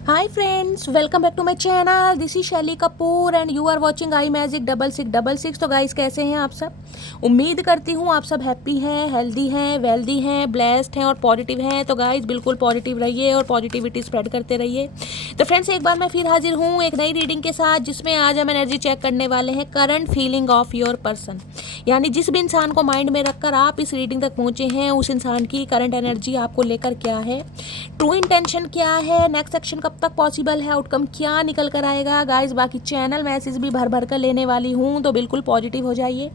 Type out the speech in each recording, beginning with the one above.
Hi friends, welcome back to my channel. This is Shaily Kapoor and you are watching I magic 6666। तो guys, कैसे हैं आप सब? उम्मीद करती हूँ आप सब हैप्पी हैं, हेल्दी हैं, वेल्दी हैं, ब्लेस्ड हैं और पॉजिटिव हैं। तो गाइस, बिल्कुल पॉजिटिव रहिए और पॉजिटिविटी स्प्रेड करते रहिए। तो फ्रेंड्स, एक बार मैं फिर हाजिर हूँ एक नई रीडिंग के साथ, जिसमें आज हम एनर्जी चेक करने वाले हैं current feeling of your person. यानी जिस भी इंसान को माइंड में रखकर आप इस रीडिंग तक पहुँचे हैं, उस इंसान की करंट एनर्जी आपको लेकर क्या है, ट्रू इंटेंशन क्या है, नेक्स्ट एक्शन कब तक पॉसिबल है, आउटकम क्या निकल कर आएगा। गाइस, बाकी चैनल मैसेज भी भर भर कर लेने वाली हूँ, तो बिल्कुल पॉजिटिव हो जाइए।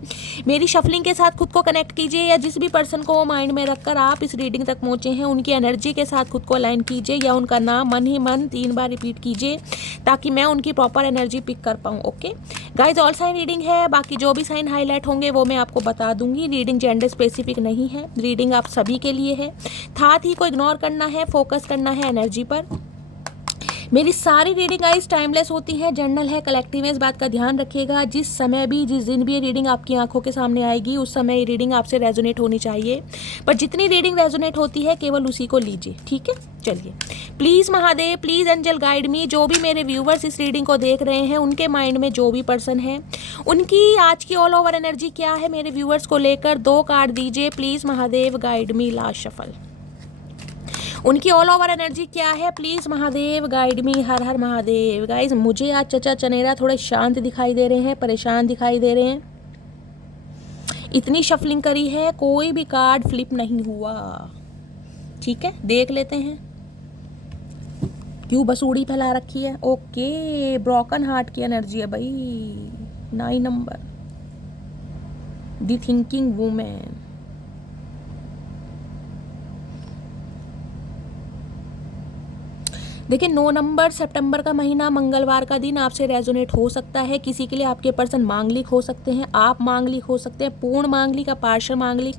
मेरी शफलिंग के साथ खुद को कनेक्ट कीजिए, या जिस भी पर्सन को माइंड में रखकर आप इस रीडिंग तक पहुँचे हैं, उनकी एनर्जी के साथ खुद को अलाइन कीजिए, या उनका नाम मन ही मन 3 बार रिपीट कीजिए, ताकि मैं उनकी प्रॉपर एनर्जी पिक कर पाऊँ। Okay guys, all sign reading है, बाकी जो भी साइन हाईलाइट होंगे वो मैं आपको बता दूंगी। रीडिंग जेंडर स्पेसिफिक नहीं है, रीडिंग आप सभी के लिए है। साथ ही को इग्नोर करना है, फोकस करना है एनर्जी पर। मेरी सारी रीडिंग गाइस टाइमलेस होती है, जर्नल है, कलेक्टिव है, इस बात का ध्यान रखिएगा। जिस समय भी, जिस दिन भी ये रीडिंग आपकी आंखों के सामने आएगी, उस समय ये रीडिंग आपसे रेजोनेट होनी चाहिए। पर जितनी रीडिंग रेजोनेट होती है, केवल उसी को लीजिए, ठीक है? चलिए, please Mahadev, please angel guide me. जो भी मेरे व्यूवर्स इस रीडिंग को देख रहे हैं, उनके माइंड में जो भी पर्सन है, उनकी आज की ऑल ओवर एनर्जी क्या है, मेरे व्यूवर्स को लेकर 2 कार्ड दीजिए please Mahadev, guide me. Last shuffle, उनकी ऑल ओवर एनर्जी क्या है, please Mahadev guide me. Her her Mahadev. Guys, मुझे आज चचा चनेरा थोड़े शांत दिखाई दे रहे हैं, परेशान दिखाई दे रहे हैं। इतनी शफलिंग करी है, कोई भी कार्ड फ्लिप नहीं हुआ। ठीक है, देख लेते हैं क्यों बसूड़ी फैला रखी है। ओके, ब्रोकन हार्ट की एनर्जी है भाई। 9 नंबर, द थिंकिंग वुमेन। देखिए, 9 नंबर, सितंबर का महीना, मंगलवार का दिन आपसे रेजोनेट हो सकता है। किसी के लिए आपके पर्सन मांगलिक हो सकते हैं, आप मांगलिक हो सकते हैं, पूर्ण मांगलिक या पार्शल मांगलिक,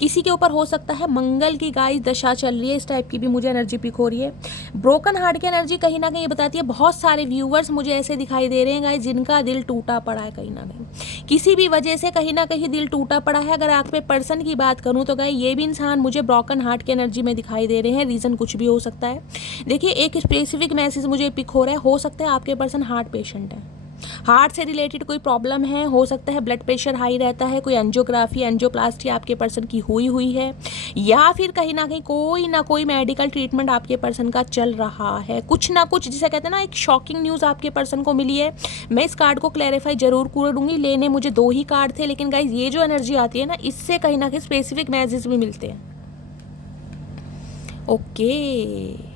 किसी के ऊपर हो सकता है। मंगल की गाइस दशा चल रही है, इस टाइप की भी मुझे एनर्जी पिक हो रही है। ब्रोकन हार्ट की एनर्जी कहीं ना कहीं ये बताती है, बहुत सारे व्यूवर्स मुझे ऐसे दिखाई दे रहे हैं गाइस, जिनका दिल टूटा पड़ा है कहीं ना कहीं, किसी भी वजह से कहीं ना कहीं दिल टूटा पड़ा है। अगर आप पे पर्सन की बात करूँ तो गाइस, ये भी इंसान मुझे ब्रोकन हार्ट की एनर्जी में दिखाई दे रहे हैं। रीज़न कुछ भी हो सकता है। देखिए, एक स्पेसिफिक मैसेज मुझे पिक हो रहा है। हो सकता है आपके पर्सन हार्ट पेशेंट है, हार्ट से रिलेटेड कोई प्रॉब्लम है। हो सकता है ब्लड प्रेशर हाई रहता है, कोई एंजियोग्राफी, एंजियोप्लास्टी आपके पर्सन की हुई है, या फिर कहीं ना कोई मेडिकल ट्रीटमेंट आपके पर्सन का चल रहा है। कुछ ना कुछ, जिसे कहते हैं ना, एक शॉकिंग न्यूज़ आपके पर्सन को मिली है। मैं इस कार्ड को क्लैरिफाई जरूर करूँगी। लेने मुझे 2 ही कार्ड थे, लेकिन गाइज ये जो एनर्जी आती है ना, इससे कहीं ना कहीं स्पेसिफिक मैसेज भी मिलते हैं। Okay,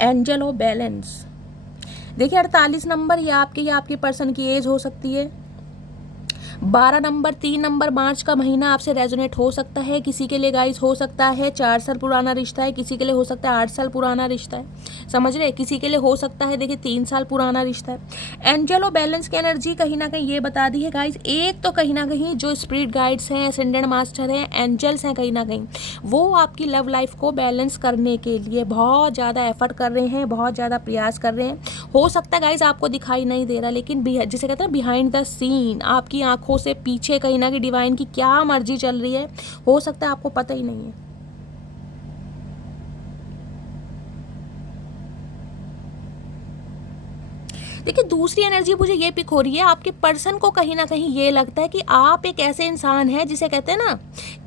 angel of balance. देखिए, 48 नंबर, ये आपके पर्सन की एज हो सकती है। 12 नंबर, 3 नंबर, मार्च का महीना आपसे रेजोनेट हो सकता है। किसी के लिए गाइस हो सकता है 4 साल पुराना रिश्ता है, किसी के लिए हो सकता है 8 साल पुराना रिश्ता है, समझ रहे? किसी के लिए हो सकता है, देखिए, 3 साल पुराना रिश्ता है। एंजल ऑफ बैलेंस की एनर्जी कहीं ना कहीं ये बता दी है गाइस, एक तो कहीं ना कहीं जो स्पिरिट गाइड्स हैं, असेंडेंट मास्टर हैं, एंजल्स हैं, कहीं ना कहीं वो आपकी लव लाइफ को बैलेंस करने के लिए बहुत ज़्यादा एफर्ट कर रहे हैं, बहुत ज़्यादा प्रयास कर रहे हैं। हो सकता है गाइस आपको दिखाई नहीं दे रहा, लेकिन जिसे कहते हैं बिहाइंड द सीन, आपकी आंखों से पीछे कहीं ना कहीं डिवाइन की क्या मर्जी चल रही है, हो सकता है आपको पता ही नहीं है। देखिए, दूसरी एनर्जी मुझे ये पिक हो रही है, आपके पर्सन को कहीं ना कहीं ये लगता है कि आप एक ऐसे इंसान हैं, जिसे कहते हैं ना,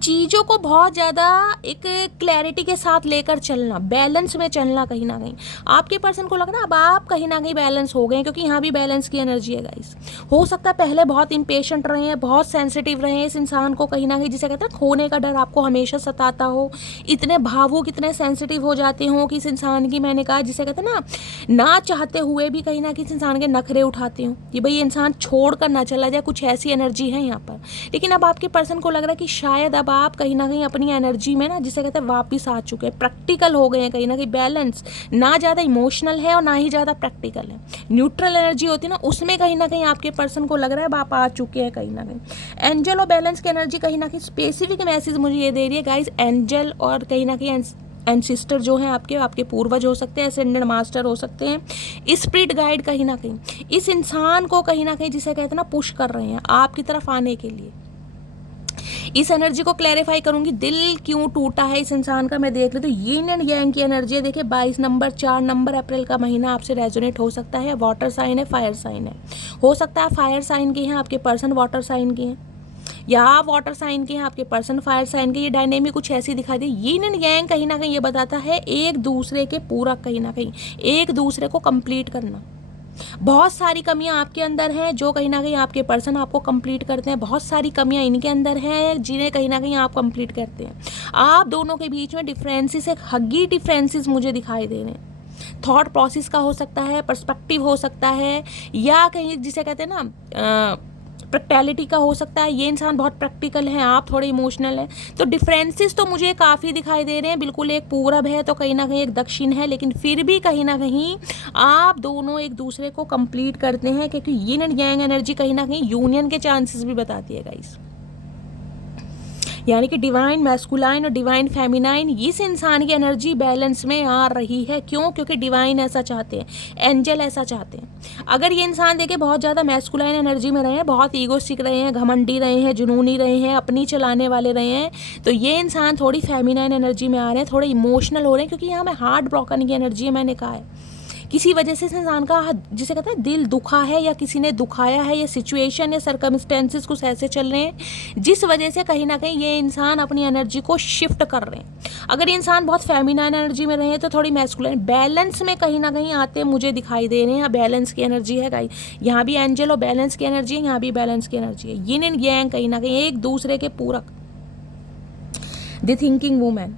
चीज़ों को बहुत ज़्यादा एक क्लैरिटी के साथ लेकर चलना, बैलेंस में चलना। कहीं ना कहीं आपके पर्सन को लग रहा है अब आप कहीं ना कहीं बैलेंस हो गए हैं, क्योंकि यहाँ भी बैलेंस की एनर्जी है गाइस। हो सकता है पहले बहुत इम्पेशेंट रहे हैं, बहुत सेंसिटिव रहे हैं, इस इंसान को कहीं ना कहीं, जिसे कहते हैं, खोने का डर आपको हमेशा सताता हो, इतने भावुक, इतने सेंसिटिव हो जाते हो कि इस इंसान की, मैंने कहा, जिसे कहते हैं ना चाहते हुए भी कहीं ना कहीं इंसान के नखरे उठाते हो कि भाई ये इंसान छोड़ कर ना चला जाए। कुछ ऐसी एनर्जी है यहाँ पर। लेकिन अब आपके पर्सन को लग रहा है कि शायद अब आप कहीं ना कहीं अपनी एनर्जी में ना, जिसे कहते हैं, वापिस आ चुके हैं, प्रैक्टिकल हो गए हैं, कहीं ना कहीं बैलेंस, ना ज़्यादा इमोशनल है और ना ही ज़्यादा प्रैक्टिकल है। न्यूट्रल एनर्जी होती है ना, उसमें कहीं ना कहीं आपके पर्सन को लग रहा है अब आप आ चुके हैं कहीं ना कहीं। एंजल और बैलेंस की एनर्जी कहीं ना कहीं स्पेसिफिक मैसेज मुझे ये दे रही है गाइज। एंजल और कहीं ना कहीं एंसिस्टर जो हैं आपके पूर्वज हो सकते हैं, असेंडेंट मास्टर हो सकते हैं, स्पिरिट गाइड कहीं ना कहीं इस इंसान को कहीं ना कहीं, जिसे कहते हैं ना, पुश कर रहे हैं आपकी तरफ आने के लिए। इस एनर्जी को क्लैरिफाई करूंगी, दिल क्यों टूटा है इस इंसान का मैं देख लेती हूँ। यिन एंड यांग की एनर्जी है। देखिए 22 नंबर 4 नंबर अप्रैल का महीना आपसे रेजोनेट हो सकता है। वाटर साइन है, फायर साइन है, हो सकता है फायर साइन के हैं आपके पर्सन, वाटर साइन के हैं, या आप वाटर साइन के हैं आपके पर्सन फायर साइन के। ये डायनेमिक कुछ ऐसी दिखाई दे। यिन एंड यांग कहीं ना कहीं ये बताता है एक दूसरे के पूरक, कहीं ना कहीं एक दूसरे को कंप्लीट करना। बहुत सारी कमियां आपके अंदर हैं जो कहीं ना कहीं आपके पर्सन आपको कंप्लीट करते हैं। बहुत सारी कमियां इनके अंदर हैं जिन्हें कहीं ना कहीं आप कंप्लीट करते हैं। आप दोनों के बीच में डिफरेंसेस, एक हग्गी डिफरेंसेस मुझे दिखाई दे रहे हैं। थॉट प्रोसेस का हो सकता है, पर्सपेक्टिव हो सकता है, या कहीं जिसे कहते हैं ना प्रैक्टिकलिटी का हो सकता है। ये इंसान बहुत प्रैक्टिकल है, आप थोड़े इमोशनल हैं। तो डिफरेंसेस तो मुझे काफ़ी दिखाई दे रहे हैं। बिल्कुल एक पूरब है तो कहीं ना कहीं एक दक्षिण है, लेकिन फिर भी कहीं ना कहीं आप दोनों एक दूसरे को कंप्लीट करते हैं, क्योंकि यिन एंड यांग एनर्जी कहीं ना कहीं यूनियन के चांसेस भी बताती है गाइस। यानी कि डिवाइन मैस्कुलाइन और डिवाइन फेमिनाइन, इस इंसान की एनर्जी बैलेंस में आ रही है। क्यों? क्योंकि डिवाइन ऐसा चाहते हैं, एंजल ऐसा चाहते हैं। अगर ये इंसान देखे बहुत ज़्यादा मैस्कुलाइन एनर्जी में रहे हैं, बहुत ईगोस्टिक रहे हैं, घमंडी रहे हैं, जुनूनी रहे हैं, अपनी चलाने वाले रहे हैं, तो ये इंसान थोड़ी फेमिनाइन एनर्जी में आ रहे हैं, थोड़े इमोशनल हो रहे हैं। क्योंकि यहाँ में हार्ट ब्रोकन की एनर्जी है, मैंने कहा है किसी वजह से इस इंसान का जिसे कहते हैं दिल दुखा है, या किसी ने दुखाया है, या सिचुएशन या सर्कमस्टेंसेस कुछ ऐसे चल रहे हैं जिस वजह से कहीं ना कहीं ये इंसान अपनी एनर्जी को शिफ्ट कर रहे हैं। अगर ये इंसान बहुत फेमिनाइन एनर्जी में रहे तो थोड़ी मैस्कुलाइन बैलेंस में कहीं ना कहीं आते मुझे दिखाई दे रहे हैं। बैलेंस की एनर्जी है गाइस, यहाँ भी एंजल और बैलेंस की एनर्जी है, यहाँ भी बैलेंस की एनर्जी है। यिन एंड यांग कहीं ना कहीं एक दूसरे के पूरक। द थिंकिंग वुमेन,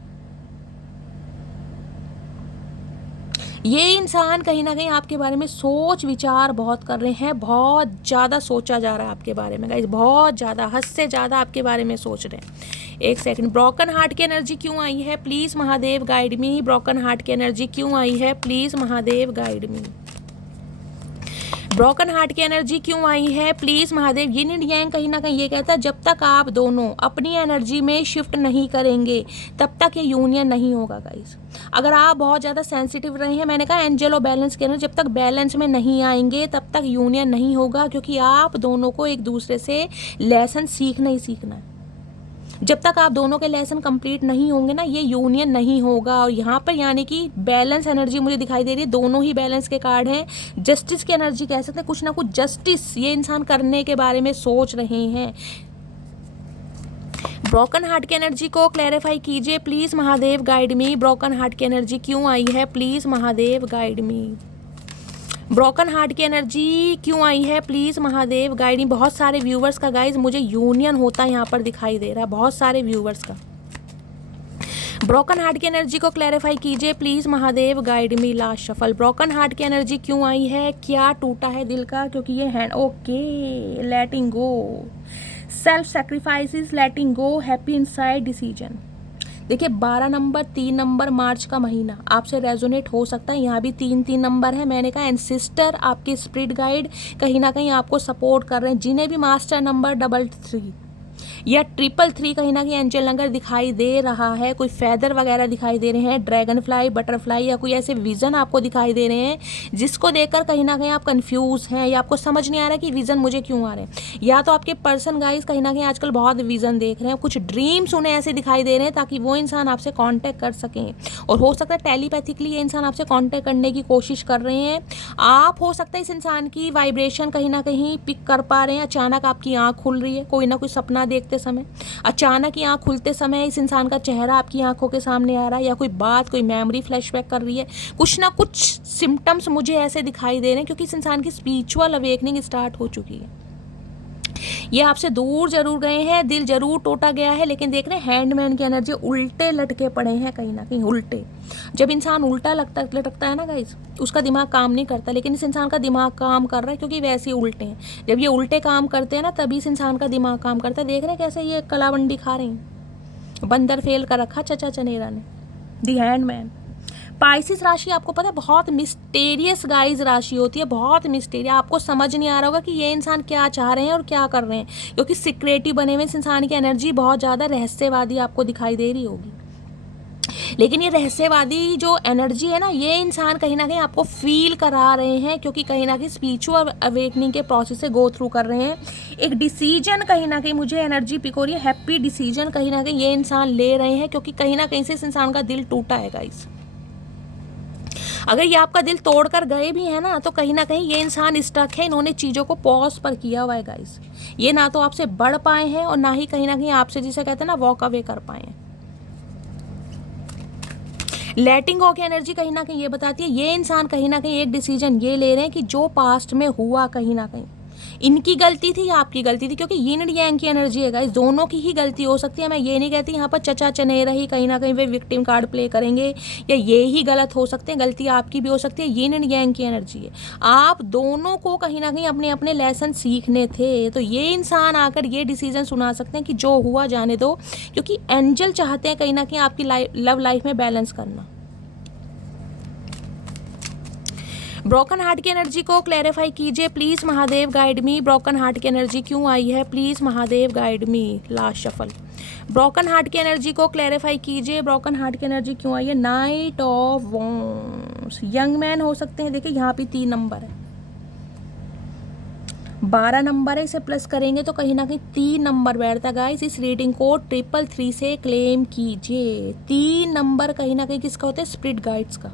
ये इंसान कहीं ना कहीं आपके बारे में सोच विचार बहुत कर रहे हैं। बहुत ज़्यादा सोचा जा रहा है आपके बारे में गाइस, बहुत ज़्यादा, हद से ज़्यादा आपके बारे में सोच रहे हैं। एक सेकंड, ब्रोकन हार्ट की एनर्जी क्यों आई है? Please Mahadev guide me. Broken heart की एनर्जी क्यों आई है? Please Mahadev guide me. Broken heart की एनर्जी क्यों आई है? प्लीज़ महादेव। यिन एंड यांग कहीं ना कहीं ये कहता है जब तक आप दोनों अपनी एनर्जी में शिफ्ट नहीं करेंगे तब तक ये यूनियन नहीं होगा गाइस। अगर आप बहुत ज़्यादा सेंसिटिव रहे हैं, मैंने कहा एंजल और बैलेंस के एनर्जी, जब तक बैलेंस में नहीं आएंगे तब तक यूनियन नहीं होगा। क्योंकि आप दोनों को एक दूसरे से लेसन सीखना ही सीखना है। जब तक आप दोनों के लेसन कंप्लीट नहीं होंगे ना, ये यूनियन नहीं होगा। और यहाँ पर यानी कि बैलेंस एनर्जी मुझे दिखाई दे रही है। दोनों ही बैलेंस के कार्ड हैं। जस्टिस की एनर्जी कह सकते हैं, कुछ ना कुछ जस्टिस ये इंसान करने के बारे में सोच रहे हैं। ब्रोकन हार्ट की एनर्जी को क्लैरिफाई कीजिए please Mahadev guide me. Broken heart की एनर्जी क्यों आई है? Please Mahadev guide me. Broken heart की एनर्जी क्यों आई है? प्लीज़ महादेव गाइड मी। बहुत सारे व्यूवर्स का गाइज मुझे यूनियन होता यहाँ पर दिखाई दे रहा है, बहुत सारे व्यूवर्स का। ब्रोकन हार्ट की एनर्जी को क्लैरिफाई कीजिए please Mahadev guide me. Last shuffle, broken heart की एनर्जी क्यों आई है? क्या टूटा है दिल का? क्योंकि ये हैंड, ओके, लेटिंग गो, सेल्फ सेक्रीफाइसेस, लेटिंग गो, हैप्पी इनसाइड डिसीजन। देखिए 12 नंबर 3 नंबर मार्च का महीना आपसे रेजोनेट हो सकता है। यहाँ भी 3 नंबर है। मैंने कहा एंसिस्टर आपके स्पिरिट गाइड कहीं ना कहीं आपको सपोर्ट कर रहे हैं। जिन्हें भी मास्टर नंबर 33 या 333 कहीं ना कहीं एंजल नंबर दिखाई दे रहा है, कोई फैदर वगैरह दिखाई दे रहे हैं, ड्रैगन फ्लाई, बटरफ्लाई, या कोई ऐसे विजन आपको दिखाई दे रहे हैं जिसको देखकर कहीं ना कहीं आप कंफ्यूज हैं, या आपको समझ नहीं आ रहा कि विजन मुझे क्यों आ रहे हैं। या तो आपके पर्सन गाइस कहीं ना कहीं आजकल बहुत विजन देख रहे हैं, कुछ ड्रीम्स उन्हें ऐसे दिखाई दे रहे हैं ताकि वो इंसान आपसे कॉन्टैक्ट कर सकें। और हो सकता है टेलीपैथिकली ये इंसान आपसे कॉन्टैक्ट करने की कोशिश कर रहे हैं। आप हो सकता है इस इंसान की वाइब्रेशन कहीं ना कहीं पिक कर पा रहे हैं। अचानक आपकी आँख खुल रही है, कोई ना कोई सपना देखते समय, अचानक ही आँख खुलते समय इस इंसान का चेहरा आपकी आंखों के सामने आ रहा है, या कोई बात, कोई मेमोरी फ्लैशबैक कर रही है। कुछ ना कुछ सिम्टम्स मुझे ऐसे दिखाई दे रहे हैं क्योंकि इस इंसान की स्पिरिचुअल अवेकनिंग स्टार्ट हो चुकी है। ये आपसे दूर जरूर गए हैं, दिल जरूर टूटा गया है, लेकिन देख रहे हैं हैंडमैन की एनर्जी उल्टे लटके पड़े हैं कहीं ना कहीं, उल्टे। जब इंसान उल्टा लटकता है ना गाइस, उसका दिमाग काम नहीं करता, लेकिन इस इंसान का दिमाग काम कर रहा है क्योंकि वैसे ही उल्टे हैं। जब ये उल्टे काम करते हैं ना तभी इस इंसान का दिमाग काम करता है। देख रहे हैं कैसे ये कलावंडी खा रहे हैं, बंदर फेल कर रखा चचा चनेरा ने। दी हैंडमैन। पाइसिस राशि आपको पता है बहुत मिस्टेरियस गाइज राशि होती है, बहुत मिस्टेरियस। आपको समझ नहीं आ रहा होगा कि ये इंसान क्या चाह रहे हैं और क्या कर रहे हैं, क्योंकि सिक्रेटिव बने हुए इस इंसान की एनर्जी बहुत ज़्यादा रहस्यवादी आपको दिखाई दे रही होगी। लेकिन ये रहस्यवादी जो एनर्जी है ना, ये इंसान कहीं ना कहीं आपको फील करा रहे हैं, क्योंकि कहीं ना कहीं स्पिरिचुअल अवेकनिंग के प्रोसेस से गो थ्रू कर रहे हैं। एक डिसीजन कहीं ना कहीं मुझे एनर्जी पिक हो रही है, हैप्पी डिसीजन कहीं ना कहीं ये इंसान ले रहे हैं, क्योंकि कहीं ना कहीं से इस इंसान का दिल टूटा है गाइस। अगर ये आपका दिल तोड़ कर गए भी है ना, तो कहीं ना कहीं ये इंसान स्टक है, इन्होंने चीज़ों को पॉज पर किया हुआ है गाइस। ये ना तो आपसे बढ़ पाए हैं और ना ही कहीं ना कहीं आपसे, जिसे कहते हैं ना, वॉक अवे कर पाए हैं। लेटिंग गो की एनर्जी कहीं ना कहीं ये बताती है, ये इंसान कहीं ना कहीं एक डिसीजन ये ले रहे हैं कि जो पास्ट में हुआ, कहीं ना कहीं इनकी गलती थी या आपकी गलती थी, क्योंकि यिन और यांग की एनर्जी है गाइस, दोनों की ही गलती हो सकती है। मैं ये नहीं कहती यहाँ पर चचा चनेरा ही कहीं ना कहीं वे विक्टिम कार्ड प्ले करेंगे या ये ही गलत हो सकते हैं, गलती आपकी भी हो सकती है। यिन और यांग की एनर्जी है, आप दोनों को कहीं ना कहीं अपने अपने लेसन सीखने थे। तो ये इंसान आकर ये डिसीजन सुना सकते हैं कि जो हुआ जाने दो, क्योंकि एंजल चाहते हैं कहीं ना कहीं आपकी लव लाइफ में बैलेंस करना। ब्रोकन हार्ट की एनर्जी को क्लैरिफाई कीजिए please Mahadev guide me. Broken heart की एनर्जी क्यों आई है, please Mahadev guide me. Last shuffle. Broken heart की एनर्जी को क्लैरिफाई कीजिए, ब्रोकन हार्ट की एनर्जी क्यों आई है। Night of wands, young man हो सकते हैं। देखिए यहाँ पे 3 नंबर है, 12 नंबर है, इसे प्लस करेंगे तो कहीं ना कहीं 3 नंबर बैठता है गाइस। इस रीडिंग को 333 से क्लेम कीजिए। 3 नंबर कहीं ना कहीं किसका होता है, स्पिरिट गाइड्स का,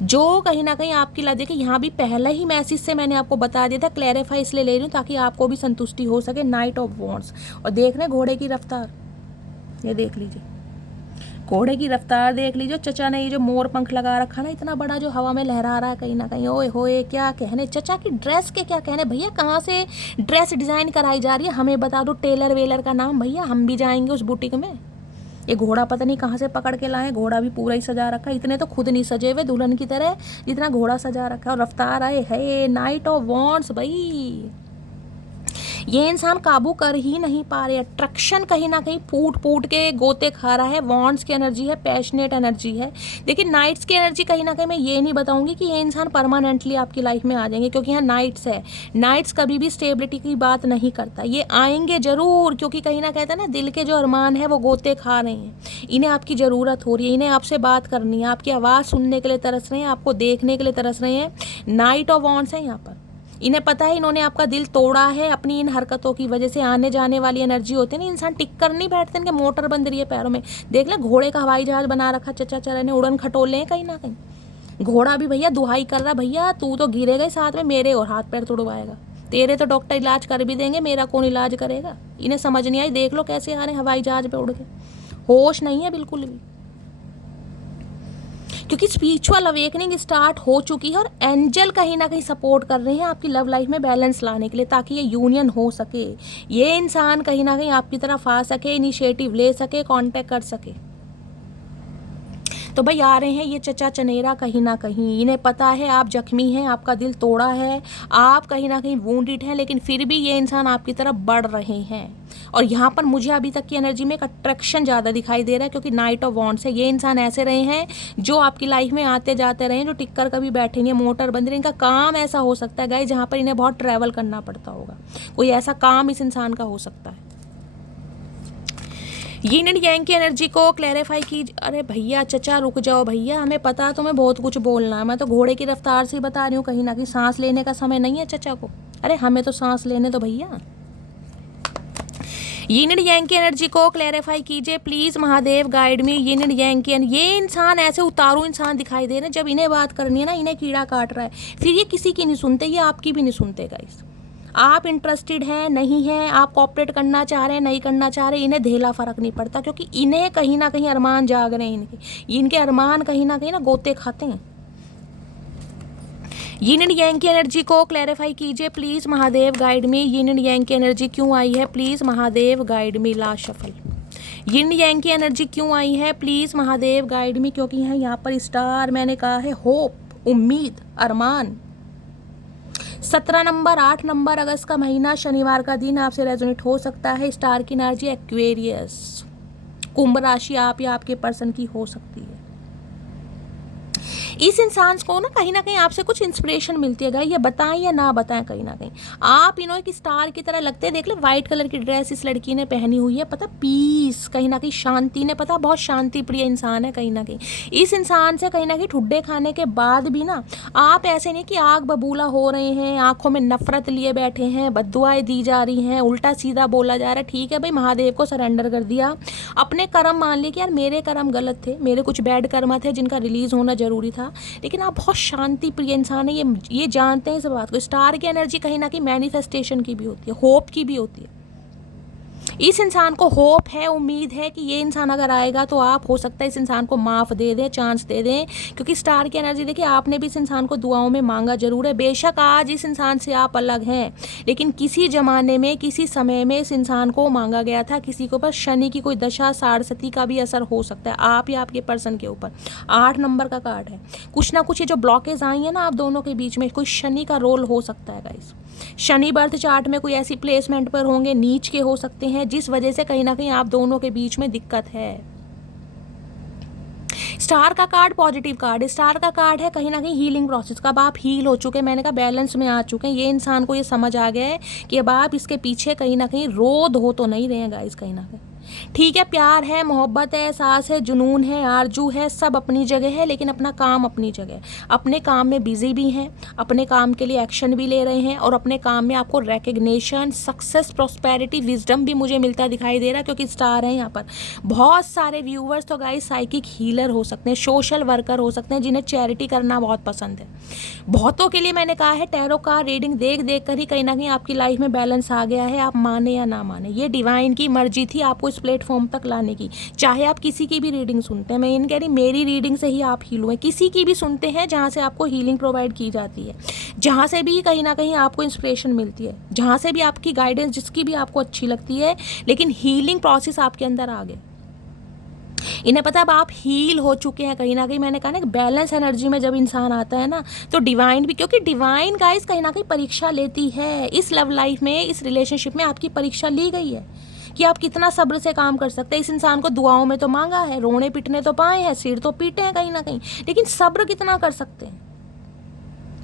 जो कहीं ना कहीं आपकी ला। देखिए यहाँ भी पहले ही मैसेज से मैंने आपको बता दिया था, क्लैरिफाई इसलिए ले रही हूँ ताकि आपको भी संतुष्टि हो सके। नाइट ऑफ वॉन्ड्स, और देख रहे हैं घोड़े की रफ्तार, ये देख लीजिए घोड़े की रफ्तार देख लीजिए। चचा ने ये जो मोर पंख लगा रखा ना, इतना बड़ा जो हवा में लहरा रहा है कहीं ना कहीं, ओए होए क्या कहने। चचा की ड्रेस के क्या कहने भैया, कहाँ से ड्रेस डिज़ाइन कराई जा रही है, हमें बता दो टेलर वेलर का नाम भैया, हम भी जाएंगे उस बुटीक में। ये घोड़ा पता नहीं कहाँ से पकड़ के लाए, घोड़ा भी पूरा ही सजा रखा है। इतने तो खुद नहीं सजे हुए दुल्हन की तरह जितना घोड़ा सजा रखा है। और रफ्तार आए है, नाइट ऑफ वॉन्ड्स भाई, ये इंसान काबू कर ही नहीं पा रहे। अट्रैक्शन कहीं ना कहीं फूट के गोते खा रहा है। वॉन्ड्स की एनर्जी है, पैशनेट एनर्जी है। देखिए नाइट्स की एनर्जी कहीं ना कहीं मैं ये नहीं बताऊंगी कि ये इंसान परमानेंटली आपकी लाइफ में आ जाएंगे, क्योंकि यहाँ नाइट्स है। नाइट्स कभी भी स्टेबिलिटी की बात नहीं करता, ये आएंगे जरूर, क्योंकि कहीं ना कहते हैं ना, दिल के जो अरमान है वो गोते खा रहे हैं। इन्हें आपकी ज़रूरत हो रही है, इन्हें आपसे बात करनी है, आपकी आवाज़ सुनने के लिए तरस रहे हैं, आपको देखने के लिए तरस रहे हैं। नाइट ऑफ वॉन्ड्स है यहाँ पर। इन्हें पता है इन्होंने आपका दिल तोड़ा है अपनी इन हरकतों की वजह से। आने जाने वाली एनर्जी होती है ना, इंसान टिक कर नहीं बैठते, इनके मोटर बंद रही है पैरों में। देख ले घोड़े का हवाई जहाज बना रखा चचा चरा ने, उड़न खटोले हैं कहीं ना कहीं। घोड़ा भी भैया दुहाई कर रहा, भैया तू तो गिरेगा ही साथ में मेरे, और हाथ पैर तोड़वाएगा तेरे, तो डॉक्टर इलाज कर भी देंगे, मेरा कौन इलाज करेगा। इन्हें समझ नहीं आई, देख लो कैसे आ रहे हैं हवाई जहाज पे उड़ के, होश नहीं है बिल्कुल भी, क्योंकि स्पिरिचुअल अवेकनिंग स्टार्ट हो चुकी है और एंजल कहीं ना कहीं सपोर्ट कर रहे हैं आपकी लव लाइफ में बैलेंस लाने के लिए, ताकि ये यूनियन हो सके, ये इंसान कहीं ना कहीं आपकी तरफ आ सके, इनिशिएटिव ले सके, कांटेक्ट कर सके। तो भाई आ रहे हैं ये चचा चनेरा कहीं ना कहीं, इन्हें पता है आप जख्मी हैं, आपका दिल तोड़ा है, आप कहीं ना कहीं वूंडेड हैं, लेकिन फिर भी ये इंसान आपकी तरफ बढ़ रहे हैं। और यहाँ पर मुझे अभी तक की एनर्जी में एक अट्रैक्शन ज़्यादा दिखाई दे रहा है, क्योंकि नाइट ऑफ वॉन्ड्स है। ये इंसान ऐसे रहे हैं जो आपकी लाइफ में आते जाते रहे, जो टिक कर कभी बैठेंगे, मोटर बंद रहे। इनका काम ऐसा हो सकता है गाइस जहाँ पर इन्हें बहुत ट्रैवल करना पड़ता होगा, कोई ऐसा काम इस इंसान का हो सकता है। यिन एंड यांग की एनर्जी को क्लैरिफाई कीजिए। अरे भैया चचा रुक जाओ भैया, हमें पता तुम्हें बहुत कुछ बोलना है, मैं तो घोड़े की रफ्तार से ही बता रही हूँ, कहीं ना कहीं सांस लेने का समय नहीं है चचा को। अरे हमें तो सांस लेने दो भैया। यिन एंड यांग की एनर्जी को क्लैरिफाई कीजिए please Mahadev guide me. Yin and yang की, ये इंसान ऐसे उतारू इंसान दिखाई दे रहे हैं, जब इन्हें बात करनी है ना, इन्हें कीड़ा काट रहा है, फिर ये किसी की नहीं सुनते, ये आपकी भी नहीं सुनते गाइस। आप इंटरेस्टेड हैं नहीं हैं, आप कॉपरेट करना चाह रहे हैं नहीं करना चाह रहे, इन्हें धेला फर्क नहीं पड़ता, क्योंकि इन्हें कहीं ना कहीं अरमान जाग रहे हैं, इनके अरमान कहीं ना गोते खाते हैं। यिन एंड यांग की एनर्जी को क्लैरिफाई कीजिए please Mahadev guide me. Yin and yang की एनर्जी क्यों आई है, please Mahadev guide me. Last shuffle. Yin yang की एनर्जी क्यों आई है, प्लीज़ महादेव गाइड मी, क्योंकि यहाँ पर स्टार मैंने कहा है होप, उम्मीद, अरमान। 17 नंबर, 8 नंबर, अगस्त का महीना, शनिवार का दिन आपसे रेजोनेट हो सकता है। स्टार की एनर्जी एक्वेरियस, कुंभ राशि आप या आपके पर्सन की हो सकती है। इस इंसान को ना कहीं आपसे कुछ इंस्पिरेशन मिलती है गाइस, ये बताएं या ना बताएं, कहीं ना कहीं आप एक स्टार की तरह लगते हैं। देख ले व्हाइट कलर की ड्रेस इस लड़की ने पहनी हुई है, पता पीस, कहीं ना कहीं शांति ने, पता बहुत शांति प्रिय इंसान है कहीं ना कहीं। इस इंसान से कहीं ना कहीं ठुड्डे खाने के बाद भी ना आप ऐसे नहीं कि आग बबूला हो रहे हैं, आंखों में नफरत लिए बैठे हैं, बद्दुआएं दी जा रही हैं, उल्टा सीधा बोला जा रहा है। ठीक है भाई, महादेव को सरेंडर कर दिया, अपने कर्म मान लिए कि यार मेरे कर्म गलत थे, मेरे कुछ बैड कर्म थे जिनका रिलीज होना जरूरी था, लेकिन आप बहुत शांति प्रिय इंसान है, ये जानते हैं इस बात को। स्टार की एनर्जी कहीं ना कहीं मैनिफेस्टेशन की भी होती है, होप की भी होती है। इस इंसान को होप है, उम्मीद है कि ये इंसान अगर आएगा तो आप हो सकता है इस इंसान को माफ़ दे दें, चांस दे दें, क्योंकि स्टार की एनर्जी देखिए आपने भी इस इंसान को दुआओं में मांगा जरूर है। बेशक आज इस इंसान से आप अलग हैं, लेकिन किसी ज़माने में किसी समय में इस इंसान को मांगा गया था। किसी के ऊपर शनि की कोई दशा साढ़सती का भी असर हो सकता है, आप या आपके पर्सन के ऊपर। 8 नंबर का कार्ड है, कुछ ना कुछ ये जो ब्लॉकेज आई है ना आप दोनों के बीच में, कोई शनि का रोल हो सकता है गाइस। शनि बर्थ चार्ट में कोई ऐसी प्लेसमेंट पर होंगे, नीच के हो सकते हैं, जिस वजह से कहीं ना कहीं आप दोनों के बीच में दिक्कत है। स्टार का कार्ड पॉजिटिव कार्ड है, स्टार का कार्ड है कहीं ना कहीं हीलिंग प्रोसेस का। अब आप हील हो चुके हैं, मैंने कहा बैलेंस में आ चुके हैं, ये इंसान को ये समझ आ गया है कि अब आप इसके पीछे कहीं ना कहीं रोध हो तो नहीं रहे हैं गाइस कहीं ना कहीं। ठीक है, प्यार है, मोहब्बत है, एहसास है, जुनून है, आरजू है, सब अपनी जगह है, लेकिन अपना काम अपनी जगह। अपने काम में बिजी भी हैं, अपने काम के लिए एक्शन भी ले रहे हैं, और अपने काम में आपको रिकग्निशन, सक्सेस, प्रॉस्पेरिटी, विजडम भी मुझे मिलता दिखाई दे रहा है, क्योंकि स्टार है यहाँ पर। बहुत सारे व्यूवर्स तो गाइस साइकिक हीलर हो सकते हैं, सोशल वर्कर हो सकते हैं, जिन्हें चैरिटी करना बहुत पसंद है। बहुतों के लिए मैंने कहा है टैरो का रीडिंग देख देख कर ही कहीं ना कहीं आपकी लाइफ में बैलेंस आ गया है, आप माने या ना माने। ये डिवाइन की मर्जी थी आपको इस प्लेटफॉर्म तक लाने की। चाहे आप किसी की भी रीडिंग सुनते हैं, मैं ये नहीं कह रही मेरी रीडिंग से ही आप हील हुए, किसी की भी सुनते हैं जहाँ से आपको हीलिंग प्रोवाइड की जाती है, जहाँ से भी कहीं ना कहीं आपको इंस्पिरेशन मिलती है, जहाँ से भी आपकी गाइडेंस जिसकी भी आपको अच्छी लगती है, लेकिन हीलिंग प्रोसेस आपके अंदर आ गया। इन्हें पता अब आप हील हो चुके हैं कहीं ना कहीं। मैंने कहा ना बैलेंस एनर्जी में जब इंसान आता है ना, तो डिवाइन भी, क्योंकि डिवाइन गाइस कहीं ना कहीं परीक्षा लेती है। इस लव लाइफ में, इस रिलेशनशिप में आपकी परीक्षा ली गई है कि आप कितना सब्र से काम कर सकते हैं। इस इंसान को दुआओं में तो मांगा है, रोने पिटने तो पाए हैं, सिर तो पीटे हैं कहीं ना कहीं, लेकिन सब्र कितना कर सकते हैं,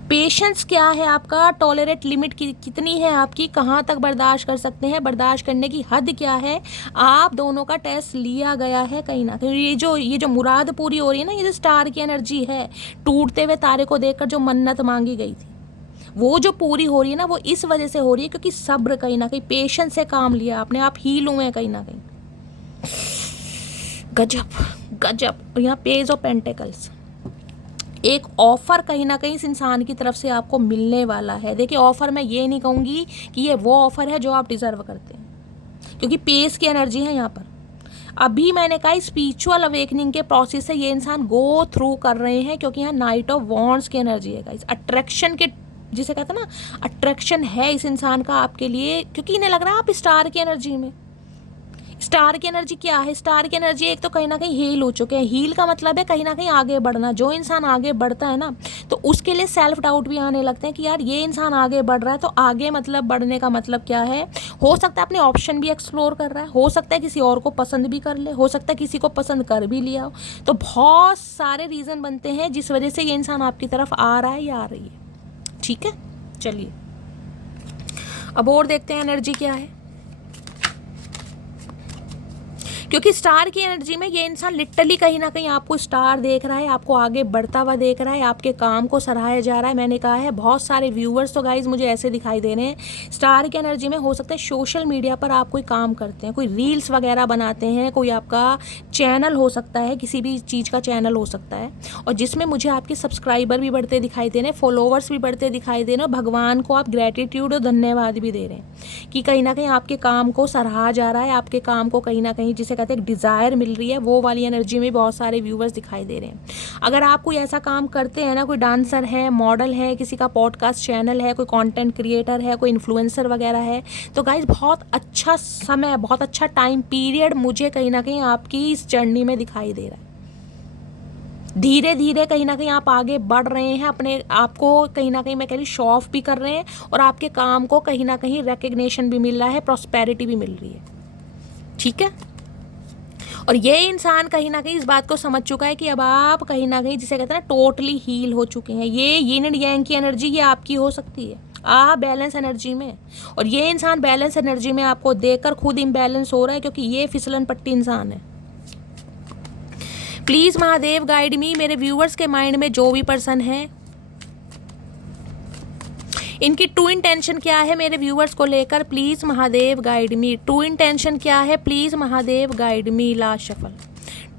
पेशेंस क्या है आपका, टॉलरेट लिमिट कितनी है आपकी, कहाँ तक बर्दाश्त कर सकते हैं, बर्दाश्त करने की हद क्या है। आप दोनों का टेस्ट लिया गया है कहीं ना कहीं। ये जो मुराद पूरी हो रही है ना, ये जो स्टार की एनर्जी है, टूटते हुए तारे को देखकर जो मन्नत मांगी गई थी, वो जो पूरी हो रही है ना, वो इस वजह से हो रही है क्योंकि सब्र, कहीं ना कहीं पेशेंस से काम लिया आपने, आप हील हुए हैं कहीं ना कहीं। गजब गजब। और यहाँ पेज ऑफ पेंटिकल्स, एक ऑफर कहीं ना कहीं इस इंसान की तरफ से आपको मिलने वाला है। देखिए ऑफर मैं ये नहीं कहूँगी कि ये वो ऑफर है जो आप डिजर्व करते हैं, क्योंकि पेस की एनर्जी है यहाँ पर। अभी मैंने कहा स्पिरिचुअल अवेकनिंग के प्रोसेस से ये इंसान गो थ्रू कर रहे हैं, क्योंकि यहाँ नाइट ऑफ वॉन्ड्स की एनर्जी है गाइस। अट्रैक्शन के, जिसे कहते हैं ना, अट्रैक्शन है इस इंसान का आपके लिए, क्योंकि इन्हें लग रहा है आप स्टार की एनर्जी में। स्टार की एनर्जी क्या है, स्टार की एनर्जी एक तो कहीं ना कहीं हील हो चुके हैं। हील का मतलब है कहीं ना कहीं आगे बढ़ना। जो इंसान आगे बढ़ता है ना, तो उसके लिए सेल्फ डाउट भी आने लगते हैं कि यार ये इंसान आगे बढ़ रहा है, तो आगे मतलब बढ़ने का मतलब क्या है। हो सकता है अपने ऑप्शन भी एक्सप्लोर कर रहा है, हो सकता है किसी और को पसंद भी कर ले, हो सकता है किसी को पसंद कर भी लिया हो। तो बहुत सारे रीज़न बनते हैं जिस वजह से ये इंसान आपकी तरफ आ रहा है या आ रही है। ठीक है, चलिए अब और देखते हैं एनर्जी क्या है, क्योंकि स्टार की एनर्जी में ये इंसान लिटरली कहीं ना कहीं आपको स्टार देख रहा है, आपको आगे बढ़ता हुआ देख रहा है, आपके काम को सराहाया जा रहा है। मैंने कहा है बहुत सारे व्यूवर्स तो गाइज मुझे ऐसे दिखाई दे रहे हैं स्टार की एनर्जी में। हो सकता है सोशल मीडिया पर आप कोई काम करते हैं, कोई रील्स वगैरह बनाते हैं, कोई आपका चैनल हो सकता है, किसी भी चीज़ का चैनल हो सकता है, और जिसमें मुझे आपके सब्सक्राइबर भी बढ़ते दिखाई दे रहे हैं, फॉलोवर्स भी बढ़ते दिखाई दे रहे हैं, और भगवान को आप ग्रेटिट्यूड और धन्यवाद भी दे रहे हैं कि कहीं ना कहीं आपके काम को सराहा जा रहा है, आपके काम को कहीं ना कहीं जिसे कहते हैं एक डिज़ायर मिल रही है। वो वाली एनर्जी में बहुत सारे व्यूवर्स दिखाई दे रहे हैं। अगर आप कोई ऐसा काम करते हैं ना, कोई डांसर है, मॉडल है, किसी का पॉडकास्ट चैनल है, कोई कंटेंट क्रिएटर है, कोई इन्फ्लुएंसर वगैरह है, तो गाइज बहुत अच्छा समय, बहुत अच्छा टाइम पीरियड मुझे कहीं ना कहीं आपकी इस जर्नी में दिखाई दे रहा है। धीरे धीरे कहीं ना कहीं आप आगे बढ़ रहे हैं, अपने आप को कहीं ना कहीं मैं कह रही शो ऑफ भी कर रहे हैं, और आपके काम को कहीं ना कहीं रिकग्निशन भी मिल रहा है, प्रॉस्पेरिटी भी मिल रही है। ठीक है, और ये इंसान कहीं ना कहीं इस बात को समझ चुका है कि अब आप कहीं ना कहीं जिसे कहते हैं ना टोटली हील हो चुके हैं। ये यिन एंड यांग की एनर्जी ये आपकी हो सकती है, आप बैलेंस एनर्जी में, और ये इंसान बैलेंस एनर्जी में आपको देखकर खुद इम्बैलेंस हो रहा है, क्योंकि ये फिसलन पट्टी इंसान है। प्लीज महादेव गाइड मी, मेरे व्यूअर्स के माइंड में जो भी पर्सन है, इनकी ट्रू इंटेंशन क्या है मेरे व्यूअर्स को लेकर, please Mahadev guide me. True intention क्या है, please Mahadev guide me. Last shuffle.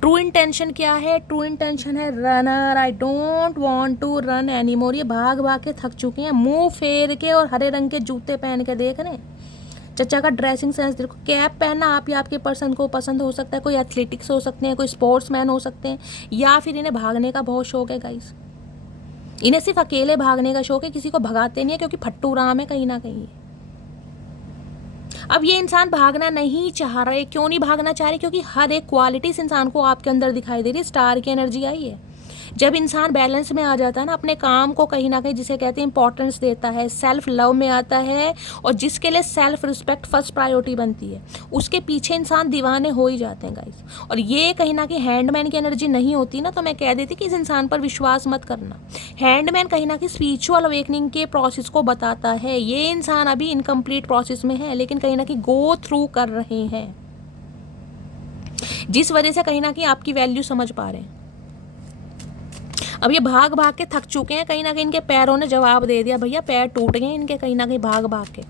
True intention क्या है, ट्रू इंटेंशन है runner, I don't want to run any more. ये भाग भाग के थक चुके हैं, मुंह फेर के और हरे रंग के जूते पहन के देख रहे हैं। चचा का ड्रेसिंग सेंस देखो, कैप पहनना आप या आपके पर्सन को पसंद हो सकता है, कोई एथलेटिक्स हो सकते हैं, कोई स्पोर्ट्समैन हो सकते हैं, या फिर इन्हें भागने का बहुत शौक है गाइस। इन्हें सिर्फ अकेले भागने का शौक है, किसी को भगाते नहीं है, क्योंकि फट्टू राम है कहीं ना कहीं। अब ये इंसान भागना नहीं चाह रहे, क्यों नहीं भागना चाह रहे, क्योंकि हर एक क्वालिटी इस इंसान को आपके अंदर दिखाई दे रही है। स्टार की एनर्जी आई है। जब इंसान बैलेंस में आ जाता है ना, अपने काम को कहीं ना कहीं जिसे कहते हैं इंपॉर्टेंस देता है, सेल्फ लव में आता है, और जिसके लिए सेल्फ रिस्पेक्ट फर्स्ट प्रायोरिटी बनती है, उसके पीछे इंसान दीवाने हो ही जाते हैं गाइस। और ये कहीं ना कहीं हैंडमैन की एनर्जी नहीं होती ना, तो मैं कह देती कि इस इंसान पर विश्वास मत करना। हैंडमैन कहीं ना कहीं स्पिरिचुअल अवेकनिंग के प्रोसेस को बताता है। ये इंसान अभी इनकम्प्लीट प्रोसेस में है, लेकिन कहीं ना कहीं गो थ्रू कर रहे हैं, जिस वजह से कहीं ना कहीं आपकी वैल्यू समझ पा रहे हैं। अब ये भाग भाग के थक चुके हैं, कहीं ना कहीं इनके पैरों ने जवाब दे दिया, भैया पैर टूट गए इनके, कहीं ना कहीं भाग भाग के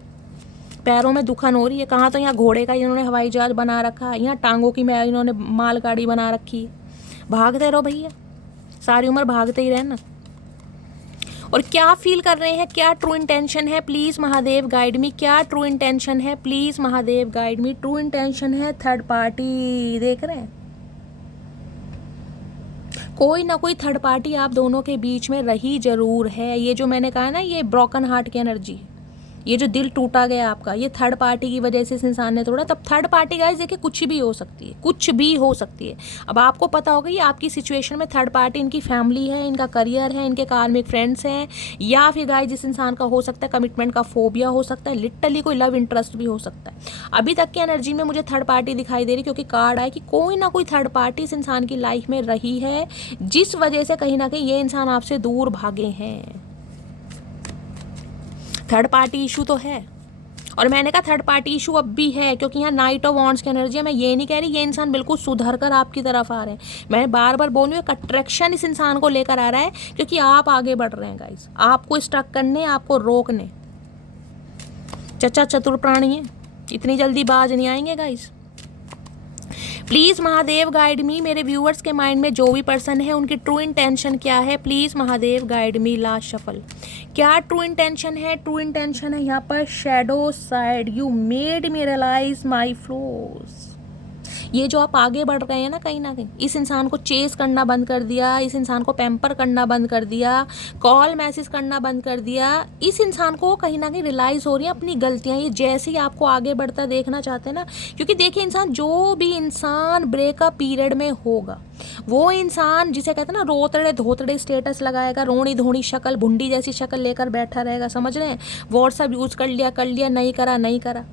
पैरों में दुखन हो रही है। कहाँ तो यहाँ घोड़े का इन्होंने हवाई जहाज बना रखा है, यहाँ टांगों की में इन्होंने मालगाड़ी बना रखी है। भागते रहो भैया, सारी उम्र भागते ही रहना। और क्या फील कर रहे हैं, क्या ट्रू इंटेंशन है, प्लीज महादेव गाइड मी। क्या ट्रू इंटेंशन है, please Mahadev guide me. True intention है थर्ड पार्टी, देख रहे हैं कोई ना कोई थर्ड पार्टी आप दोनों के बीच में रही जरूर है। ये जो मैंने कहा ना, ये ब्रोकन हार्ट की एनर्जी है, ये जो दिल टूटा गया आपका, ये थर्ड पार्टी की वजह से इस इंसान ने तोड़ा। तब थर्ड पार्टी गाइस देखिए कुछ भी हो सकती है, कुछ भी हो सकती है। अब आपको पता होगा ये आपकी सिचुएशन में थर्ड पार्टी इनकी फैमिली है, इनका करियर है, इनके कार्मिक फ्रेंड्स हैं, या फिर गाइस जिस इंसान का हो सकता है कमिटमेंट का फोबिया हो सकता है, लिटरली कोई लव इंटरेस्ट भी हो सकता है। अभी तक की एनर्जी में मुझे थर्ड पार्टी दिखाई दे रही, क्योंकि कार्ड आए कि कोई ना कोई थर्ड पार्टी इस इंसान की लाइफ में रही है, जिस वजह से कहीं ना कहीं ये इंसान आपसे दूर भागे हैं। थर्ड पार्टी इशू तो है, और मैंने कहा थर्ड पार्टी इशू अब भी है, क्योंकि यहाँ नाइट ऑफ वॉन्ड्स की एनर्जी है। मैं ये नहीं कह रही ये इंसान बिल्कुल सुधर कर आपकी तरफ आ रहे हैं, मैं बार बार बोल रही हूँ एक अट्रैक्शन इस इंसान को लेकर आ रहा है, क्योंकि आप आगे बढ़ रहे हैं गाइस, आपको स्टक करने, आपको रोकने। चचा चतुर प्राणी है, इतनी जल्दी बाज नहीं आएंगे गाइस। प्लीज़ महादेव गाइड मी, मेरे व्यूअर्स के माइंड में जो भी पर्सन है उनकी ट्रू इंटेंशन क्या है, please Mahadev guide me. Last shuffle. क्या ट्रू इंटेंशन है, ट्रू इंटेंशन है यहाँ पर shadow side, you made me realise my flaws. ये जो आप आगे बढ़ रहे हैं ना कहीं इस इंसान को चेस करना बंद कर दिया, इस इंसान को पैम्पर करना बंद कर दिया, कॉल मैसेज करना बंद कर दिया, इस इंसान को कहीं ना कहीं रियलाइज़ हो रही है अपनी गलतियाँ। ये जैसे ही आपको आगे बढ़ता देखना चाहते हैं ना, क्योंकि देखिए इंसान, जो भी इंसान ब्रेकअप पीरियड में होगा, वो इंसान जिसे कहते हैं ना रोतड़े धोतड़े स्टेटस लगाएगा, रोनी धोनी शक्ल, भुंडी जैसी शक्ल लेकर बैठा रहेगा, समझ रहे हैं। व्हाट्सएप यूज़ कर लिया, नहीं करा।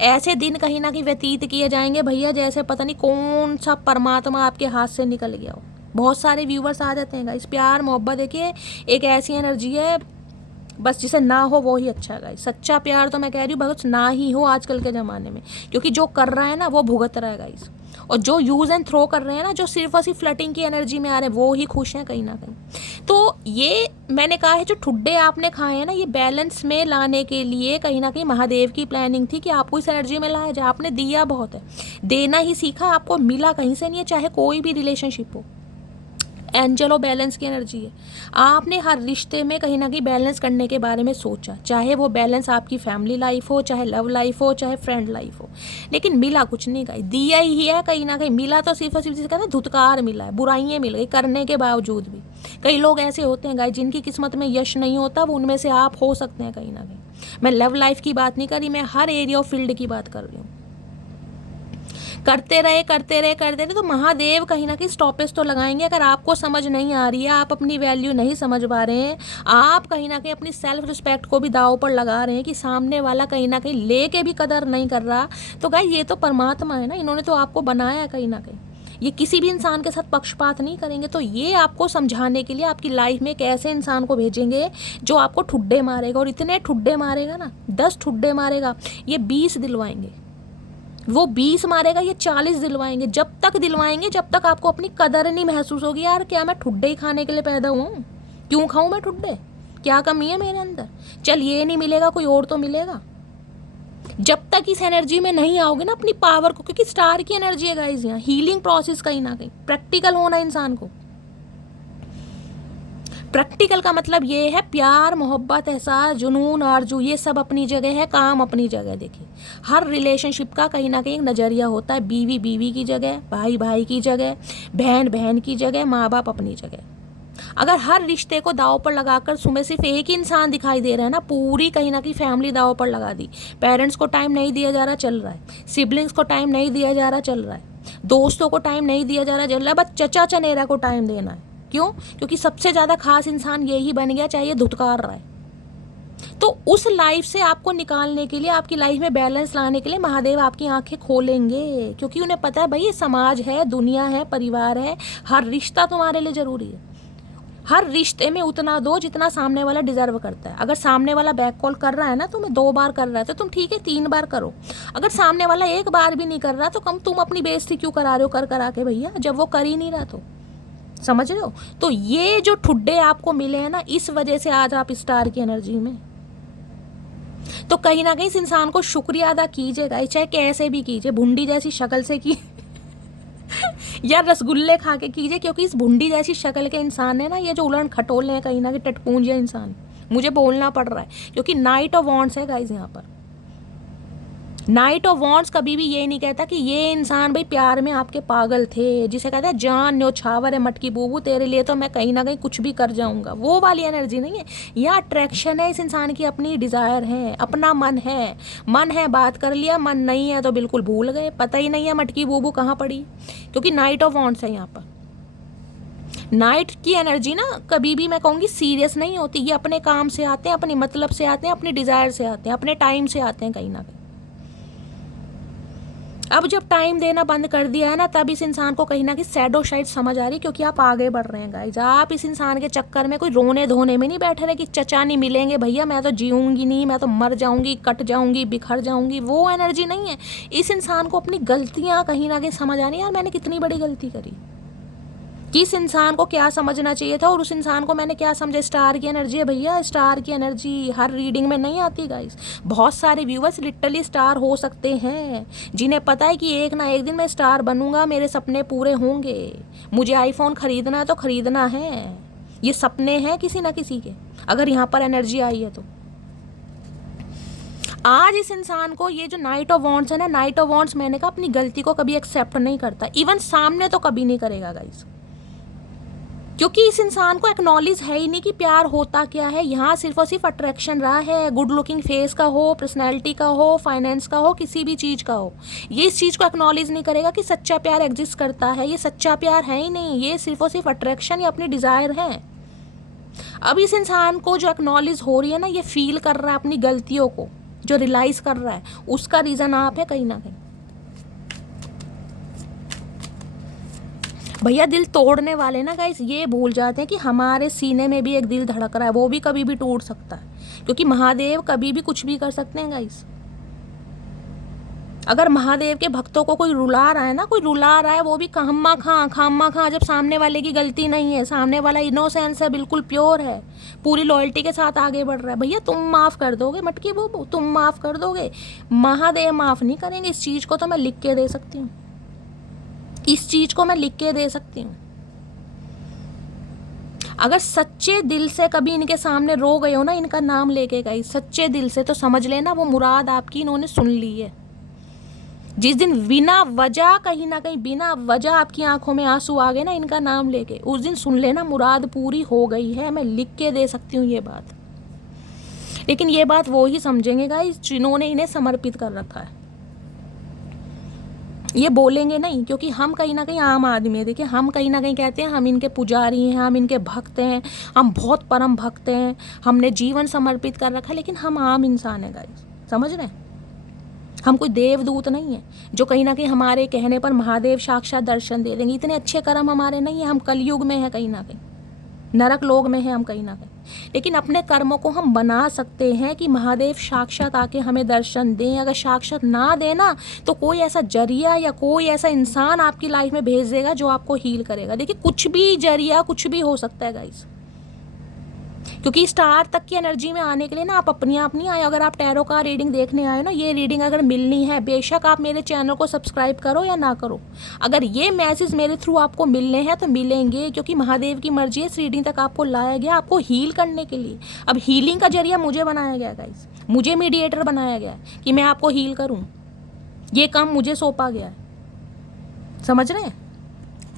ऐसे दिन कहीं ना कहीं व्यतीत किए जाएंगे भैया, जैसे पता नहीं कौन सा परमात्मा आपके हाथ से निकल गया हो। बहुत सारे व्यूवर्स आ जाते हैं। इस प्यार मोहब्बत देखिए एक ऐसी एनर्जी है, बस जिसे ना हो वो ही अच्छा है। सच्चा प्यार तो मैं कह रही हूँ बस ना ही हो आजकल के ज़माने में, क्योंकि जो कर रहा है ना वो भुगत रहा है गाइस, और जो यूज़ एंड थ्रो कर रहे हैं ना, जो सिर्फ और सिर्फ फ्लटिंग की एनर्जी में आ रहे हैं, वो ही खुश हैं कहीं ना कहीं। तो ये मैंने कहा है जो ठुड्डे आपने खाए हैं ना, ये बैलेंस में लाने के लिए कहीं ना कहीं महादेव की प्लानिंग थी कि आपको इस एनर्जी में लाया जाए। आपने दिया बहुत है, देना ही सीखा, आपको मिला कहीं से नहीं है, चाहे कोई भी रिलेशनशिप हो। एंजल ऑफ बैलेंस की एनर्जी है। आपने हर रिश्ते में कहीं ना कहीं बैलेंस करने के बारे में सोचा, चाहे वो बैलेंस आपकी फैमिली लाइफ हो, चाहे लव लाइफ हो, चाहे फ्रेंड लाइफ हो, लेकिन मिला कुछ नहीं गाइस, दिया ही है कहीं ना कहीं। मिला तो सिर्फ और सिर्फ जिसे कहते हैं धुतकार मिला है, बुराइयाँ मिल गई करने के बावजूद भी। कई लोग ऐसे होते हैं गाइस जिनकी किस्मत में यश नहीं होता, वो उनमें से आप हो सकते हैं कहीं ना कहीं। मैं लव लाइफ की बात नहीं कर रही, मैं हर एरिया ऑफ फील्ड की बात कर रही हूँ। करते रहे तो महादेव कहीं ना कहीं स्टॉपेज तो लगाएंगे। अगर आपको समझ नहीं आ रही है, आप अपनी वैल्यू नहीं समझ पा रहे हैं, आप कहीं ना कहीं अपनी सेल्फ रिस्पेक्ट को भी दांव पर लगा रहे हैं कि सामने वाला कहीं ना कहीं लेके भी कदर नहीं कर रहा, तो गाइस ये तो परमात्मा है ना, इन्होंने तो आपको बनाया कहीं ना कहीं। ये किसी भी इंसान के साथ पक्षपात नहीं करेंगे। तो ये आपको समझाने के लिए आपकी लाइफ में एक ऐसे इंसान को भेजेंगे जो आपको ठुड्डे मारेगा, और इतने ठुड्डे मारेगा ना, 10 ठुड्डे मारेगा, ये 20 दिलवाएंगे। वो 20 मारेगा, ये 40 दिलवाएंगे। जब तक दिलवाएंगे जब तक आपको अपनी कदर नहीं महसूस होगी। यार क्या मैं ठुड्डे ही खाने के लिए पैदा हुआ हूँ? क्यों खाऊं मैं ठुड्डे? क्या कमी है मेरे अंदर? चल ये नहीं मिलेगा, कोई और तो मिलेगा। जब तक इस एनर्जी में नहीं आओगे ना अपनी पावर को, क्योंकि स्टार की एनर्जी है गाइस, यहाँ हीलिंग प्रोसेस कहीं ना कहीं प्रैक्टिकल होना इंसान को। प्रैक्टिकल का मतलब ये है प्यार, मोहब्बत, एहसास, जुनून, आरजू, ये सब अपनी जगह है, काम अपनी जगह। देखिए हर रिलेशनशिप का कहीं ना कहीं एक नज़रिया होता है। बीवी बीवी की जगह, भाई भाई की जगह, बहन बहन की जगह, माँ बाप अपनी जगह। अगर हर रिश्ते को दाव पर लगाकर सुबह सिर्फ एक ही इंसान दिखाई दे रहा है ना, पूरी कहीं ना कहीं फैमिली दाव पर लगा दी। पेरेंट्स को टाइम नहीं दिया जा रहा, चल रहा है। सिबलिंग्स को टाइम नहीं दिया जा रहा, चल रहा है। दोस्तों को टाइम नहीं दिया जा रहा, चल रहा है। बस चचा चनेरा को टाइम देना है। क्यों? क्योंकि सबसे ज़्यादा खास इंसान यही बन गया, चाहे धुतकार रहा है। तो उस लाइफ से आपको निकालने के लिए, आपकी लाइफ में बैलेंस लाने के लिए महादेव आपकी आंखें खोलेंगे, क्योंकि उन्हें पता है भाई ये समाज है, दुनिया है, परिवार है, हर रिश्ता तुम्हारे लिए ज़रूरी है। हर रिश्ते में उतना दो जितना सामने वाला डिजर्व करता है। अगर सामने वाला बैक कॉल कर रहा है ना, तुम्हें 2 बार कर रहा है, तो तुम ठीक है 3 बार करो। अगर सामने वाला 1 बार भी नहीं कर रहा, तो कम तुम अपनी बेइज्जती क्यों करा रहे हो कर करा के भैया, जब वो कर ही नहीं रहा तो। समझ रहे हो? तो ये जो ठुड्डे आपको मिले हैं ना, इस वजह से आज आप स्टार की एनर्जी में। तो कहीं ना कहीं इस इंसान को शुक्रिया अदा कीजिएगा, चाहे कैसे भी कीजिए, भुंडी जैसी शक्ल से की या रसगुल्ले खा के कीजिए, क्योंकि इस भुंडी जैसी शक्ल के इंसान है ना, ये जो उलट खटोले हैं कहीं ना कहीं टटपूंजिया इंसान, मुझे बोलना पड़ रहा है क्योंकि नाइट ऑफ वॉन्ड्स है गाइस। यहाँ पर नाइट ऑफ वॉन्ड्स कभी भी ये नहीं कहता कि ये इंसान भाई प्यार में आपके पागल थे, जिसे कहता है जान न्योछावर है मटकी बूबू, तेरे लिए तो मैं कहीं ना कहीं कुछ भी कर जाऊंगा। वो वाली एनर्जी नहीं है। यह अट्रैक्शन है इस इंसान की, अपनी डिज़ायर है, अपना मन है। मन है बात कर लिया, मन नहीं है तो बिल्कुल भूल गए, पता ही नहीं है मटकी बूबू कहाँ पड़ी, क्योंकि नाइट ऑफ वॉन्ड्स है यहाँ पर। नाइट की एनर्जी ना कभी भी मैं कहूँगी सीरियस नहीं होती। ये अपने काम से आते हैं, अपने मतलब से आते हैं, अपनी डिज़ायर से आते हैं, अपने टाइम से आते हैं कहीं ना कहीं। अब जब टाइम देना बंद कर दिया है ना, तब इस इंसान को कहीं ना कहीं सैडो साइड समझ आ रही, क्योंकि आप आगे बढ़ रहे हैं गाइज। आप इस इंसान के चक्कर में कोई रोने धोने में नहीं बैठे रहे कि चचा नहीं मिलेंगे भैया, मैं तो जीऊंगी नहीं, मैं तो मर जाऊंगी, कट जाऊंगी, बिखर जाऊंगी। वो एनर्जी नहीं है। इस इंसान को अपनी गलतियां कहीं ना कहीं समझ आनी, यार मैंने कितनी बड़ी गलती करी, किस इंसान को क्या समझना चाहिए था और उस इंसान को मैंने क्या समझा। स्टार की एनर्जी है भैया, स्टार की एनर्जी हर रीडिंग में नहीं आती गाइस। बहुत सारे व्यूवर्स लिटरली स्टार हो सकते हैं, जिन्हें पता है कि एक ना एक दिन मैं स्टार बनूंगा, मेरे सपने पूरे होंगे, मुझे आईफोन खरीदना है तो खरीदना है। ये सपने हैं किसी ना किसी के, अगर यहाँ पर एनर्जी आई है तो। आज इस इंसान को ये जो नाइट ऑफ वॉन्ड्स है ना, नाइट ऑफ वॉन्ड्स मैंने कहा अपनी गलती को कभी एक्सेप्ट नहीं करता, इवन सामने तो कभी नहीं करेगा गाइस, क्योंकि इस इंसान को एक्नॉलेज है ही नहीं कि प्यार होता क्या है। यहाँ सिर्फ और सिर्फ अट्रैक्शन रहा है, गुड लुकिंग फेस का हो, पर्सनैलिटी का हो, फाइनेंस का हो, किसी भी चीज़ का हो। ये इस चीज़ को एक्नॉलेज नहीं करेगा कि सच्चा प्यार एग्जिस्ट करता है। ये सच्चा प्यार है ही नहीं, ये सिर्फ और सिर्फ अट्रैक्शन या अपनी डिज़ायर है। अब इस इंसान को जो एक्नॉलेज हो रही है ना, ये फील कर रहा है अपनी गलतियों को, जो रियलाइज़ कर रहा है, उसका रीज़न आप है कहीं ना कहीं। भैया दिल तोड़ने वाले ना गाइस ये भूल जाते हैं कि हमारे सीने में भी एक दिल धड़क रहा है, वो भी कभी भी टूट सकता है, क्योंकि महादेव कभी भी कुछ भी कर सकते हैं गाइस। अगर महादेव के भक्तों को कोई रुला रहा है ना, कोई रुला रहा है, वो भी खामा खां, जब सामने वाले की गलती नहीं है, सामने वाला इनोसेंस है, बिल्कुल प्योर है, पूरी लॉयल्टी के साथ आगे बढ़ रहा है, भैया तुम माफ़ कर दोगे मटकी बूबू, तुम माफ़ कर दोगे? महादेव माफ़ नहीं करेंगे। इस चीज़ को तो मैं लिख के दे सकती हूँ, इस चीज को मैं लिख के दे सकती हूँ। अगर सच्चे दिल से कभी इनके सामने रो गए हो ना, इनका नाम लेके गई सच्चे दिल से, तो समझ लेना वो मुराद आपकी इन्होंने सुन ली है। जिस दिन बिना वजह, कहीं ना कहीं बिना वजह आपकी आंखों में आंसू आ गए ना इनका नाम लेके, उस दिन सुन लेना मुराद पूरी हो गई है। मैं लिख के दे सकती हूँ ये बात, लेकिन ये बात वो ही समझेंगे गाइस जिन्होंने इन्हें समर्पित कर रखा है। ये बोलेंगे नहीं, क्योंकि हम कहीं ना कहीं आम आदमी है। देखिए हम कहीं ना कहीं कहते हैं हम इनके पुजारी हैं, हम इनके भक्त हैं, हम बहुत परम भक्त हैं, हमने जीवन समर्पित कर रखा है, लेकिन हम आम इंसान है गाइस, समझ रहे हैं? हम कोई देवदूत नहीं है जो कहीं ना कहीं हमारे कहने पर महादेव साक्षात दर्शन दे देंगे। इतने अच्छे कर्म हमारे नहीं है, हम कलयुग में हैं, कहीं ना कहीं नरक लोग में हैं हम कहीं ना कहीं। लेकिन अपने कर्मों को हम बना सकते हैं कि महादेव साक्षात आके हमें दर्शन दें। अगर साक्षात ना देना तो कोई ऐसा जरिया या कोई ऐसा इंसान आपकी लाइफ में भेज देगा जो आपको हील करेगा। देखिए कुछ भी जरिया कुछ भी हो सकता है गाइस, क्योंकि स्टार तक की एनर्जी में आने के लिए ना आप अपने आप नहीं आए। अगर आप टैरो का रीडिंग देखने आए ना, ये रीडिंग अगर मिलनी है, बेशक आप मेरे चैनल को सब्सक्राइब करो या ना करो, अगर ये मैसेज मेरे थ्रू आपको मिलने हैं तो मिलेंगे, क्योंकि महादेव की मर्जी है इस रीडिंग तक आपको लाया गया आपको हील करने के लिए। अब हीलिंग का जरिया मुझे बनाया गया गाइस, मुझे मीडिएटर बनाया गया है कि मैं आपको हील करूँ, ये काम मुझे सौंपा गया है, समझ रहे हैं।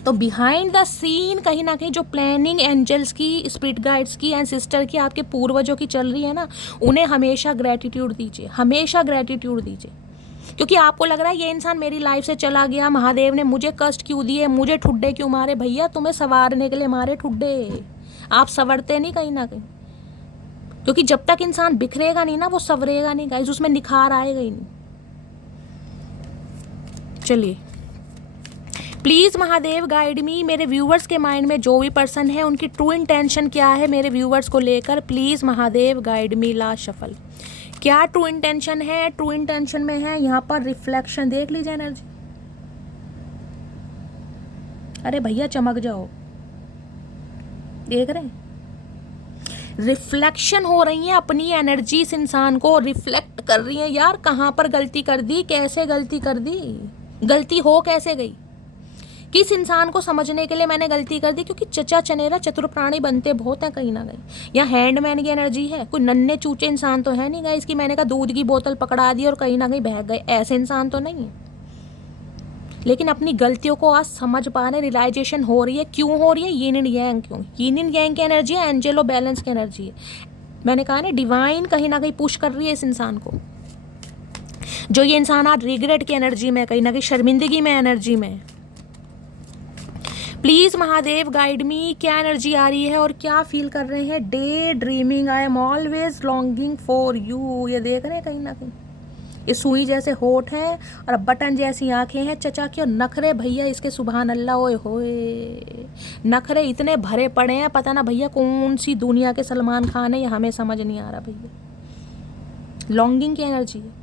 तो बिहाइंड द सीन कहीं ना कहीं जो प्लानिंग एंजल्स की, स्पिरिट गाइड्स की एंड सिस्टर की, आपके पूर्वजों की चल रही है ना, उन्हें हमेशा ग्रेटिट्यूड दीजिए, हमेशा ग्रेटिट्यूड दीजिए। क्योंकि आपको लग रहा है ये इंसान मेरी लाइफ से चला गया, महादेव ने मुझे कष्ट क्यों दिए, मुझे ठुड्डे क्यों मारे। भैया तुम्हें संवारने के लिए मारे ठुड्डे, आप संवरते नहीं कहीं ना कहीं। क्योंकि जब तक इंसान बिखरेगा नहीं ना वो संवरेगा नहीं गाइस, उसमें निखार आएगा ही नहीं। चलिए प्लीज़ महादेव गाइड मी, मेरे व्यूवर्स के माइंड में जो भी पर्सन है उनकी ट्रू इंटेंशन क्या है मेरे व्यूवर्स को लेकर, please Mahadev guide me. Last shuffle, क्या ट्रू इंटेंशन है? ट्रू इंटेंशन में है यहाँ पर रिफ्लेक्शन, देख लीजिए एनर्जी। अरे भैया चमक जाओ, देख रहे हैं रिफ्लेक्शन हो रही है अपनी एनर्जी, इस इंसान को रिफ्लेक्ट कर रही है। यार कहाँ पर गलती कर दी, कैसे गलती कर दी, गलती हो कैसे गई, किस इंसान को समझने के लिए मैंने गलती कर दी। क्योंकि चचा चनेरा चतुर प्राणी बनते बहुत हैं कहीं ना कहीं। यहाँ हैंडमैन की एनर्जी है, कोई नन्हे चूचे इंसान तो है नहीं गाइस कि मैंने कहा दूध की बोतल पकड़ा दी और कहीं ना कहीं बह गए, ऐसे इंसान तो नहीं है। लेकिन अपनी गलतियों को आज समझ पा रहे, रियलाइजेशन हो रही है। क्यों हो रही है? यिन एंड यांग, क्यों यिन एंड यांग की एनर्जी है, एंजेलो बैलेंस की एनर्जी है। मैंने कहा ना डिवाइन कहीं ना कहीं पुश कर रही है इस इंसान को। जो ये इंसान आज रिग्रेट की एनर्जी में, कहीं ना कहीं शर्मिंदगी में एनर्जी में। प्लीज़ महादेव गाइड मी, क्या एनर्जी आ रही है और क्या फील कर रहे हैं? Day dreaming, I am always longing for you. ये देख रहे हैं कहीं ना कहीं ये सुई जैसे होठ है और बटन जैसी आंखें हैं चचा की, और नखरे भैया इसके सुभान अल्लाह, ओए होए नखरे इतने भरे पड़े हैं, पता ना भैया कौन सी दुनिया के सलमान खान है, ये हमें समझ नहीं आ रहा भैया। लॉन्गिंग की एनर्जी है,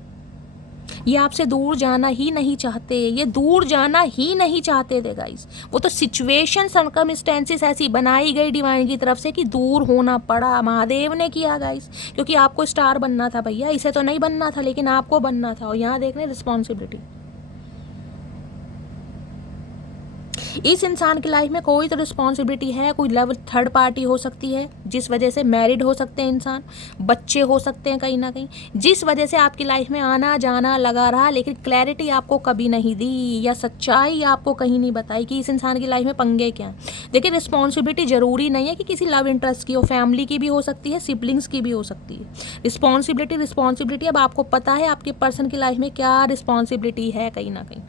ये आपसे दूर जाना ही नहीं चाहते, ये दूर जाना ही नहीं चाहते थे गाइस। वो तो सिचुएशन सर्कमस्टेंसेस ऐसी बनाई गई डिवाइन की तरफ से कि दूर होना पड़ा। महादेव ने किया गाइस, क्योंकि आपको स्टार बनना था भैया, इसे तो नहीं बनना था लेकिन आपको बनना था। और यहाँ देख रहे हैं रिस्पॉन्सिबिलिटी, इस इंसान की लाइफ में कोई तो रिस्पॉन्सिबिलिटी है, कोई लेवल थर्ड पार्टी हो सकती है जिस वजह से मैरिड हो सकते हैं इंसान, बच्चे हो सकते हैं कहीं ना कहीं, जिस वजह से आपकी लाइफ में आना जाना लगा रहा, लेकिन क्लैरिटी आपको कभी नहीं दी या सच्चाई आपको कहीं नहीं बताई कि इस इंसान की लाइफ में पंगे क्या हैं। देखिए रिस्पॉन्सिबिलिटी जरूरी नहीं है कि किसी लव इंटरेस्ट की हो, फैमिली की भी हो सकती है, सिबलिंग्स की भी हो सकती है। रिस्पॉन्सिबिलिटी अब आपको पता है आपके पर्सन की लाइफ में क्या रिस्पॉन्सिबिलिटी है कहीं ना कहीं।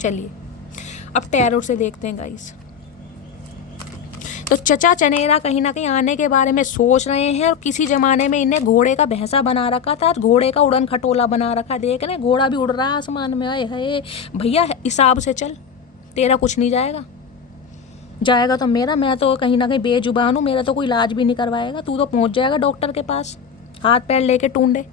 चलिए अब टैरो से देखते हैं गाइस। तो चचा चनेरा कहीं ना कहीं आने के बारे में सोच रहे हैं, और किसी जमाने में इन्हें घोड़े का भैंसा बना रखा था, घोड़े का उड़न खटोला बना रखा। देख रहे घोड़ा भी उड़ रहा है आसमान में। आए है भैया हिसाब से चल, तेरा कुछ नहीं जाएगा, जाएगा तो मेरा। मैं तो कहीं ना कहीं बेजुबान हूँ, मेरा तो कोई इलाज भी नहीं करवाएगा, तू तो पहुँच जाएगा डॉक्टर के पास हाथ पैर लेके टूंडे।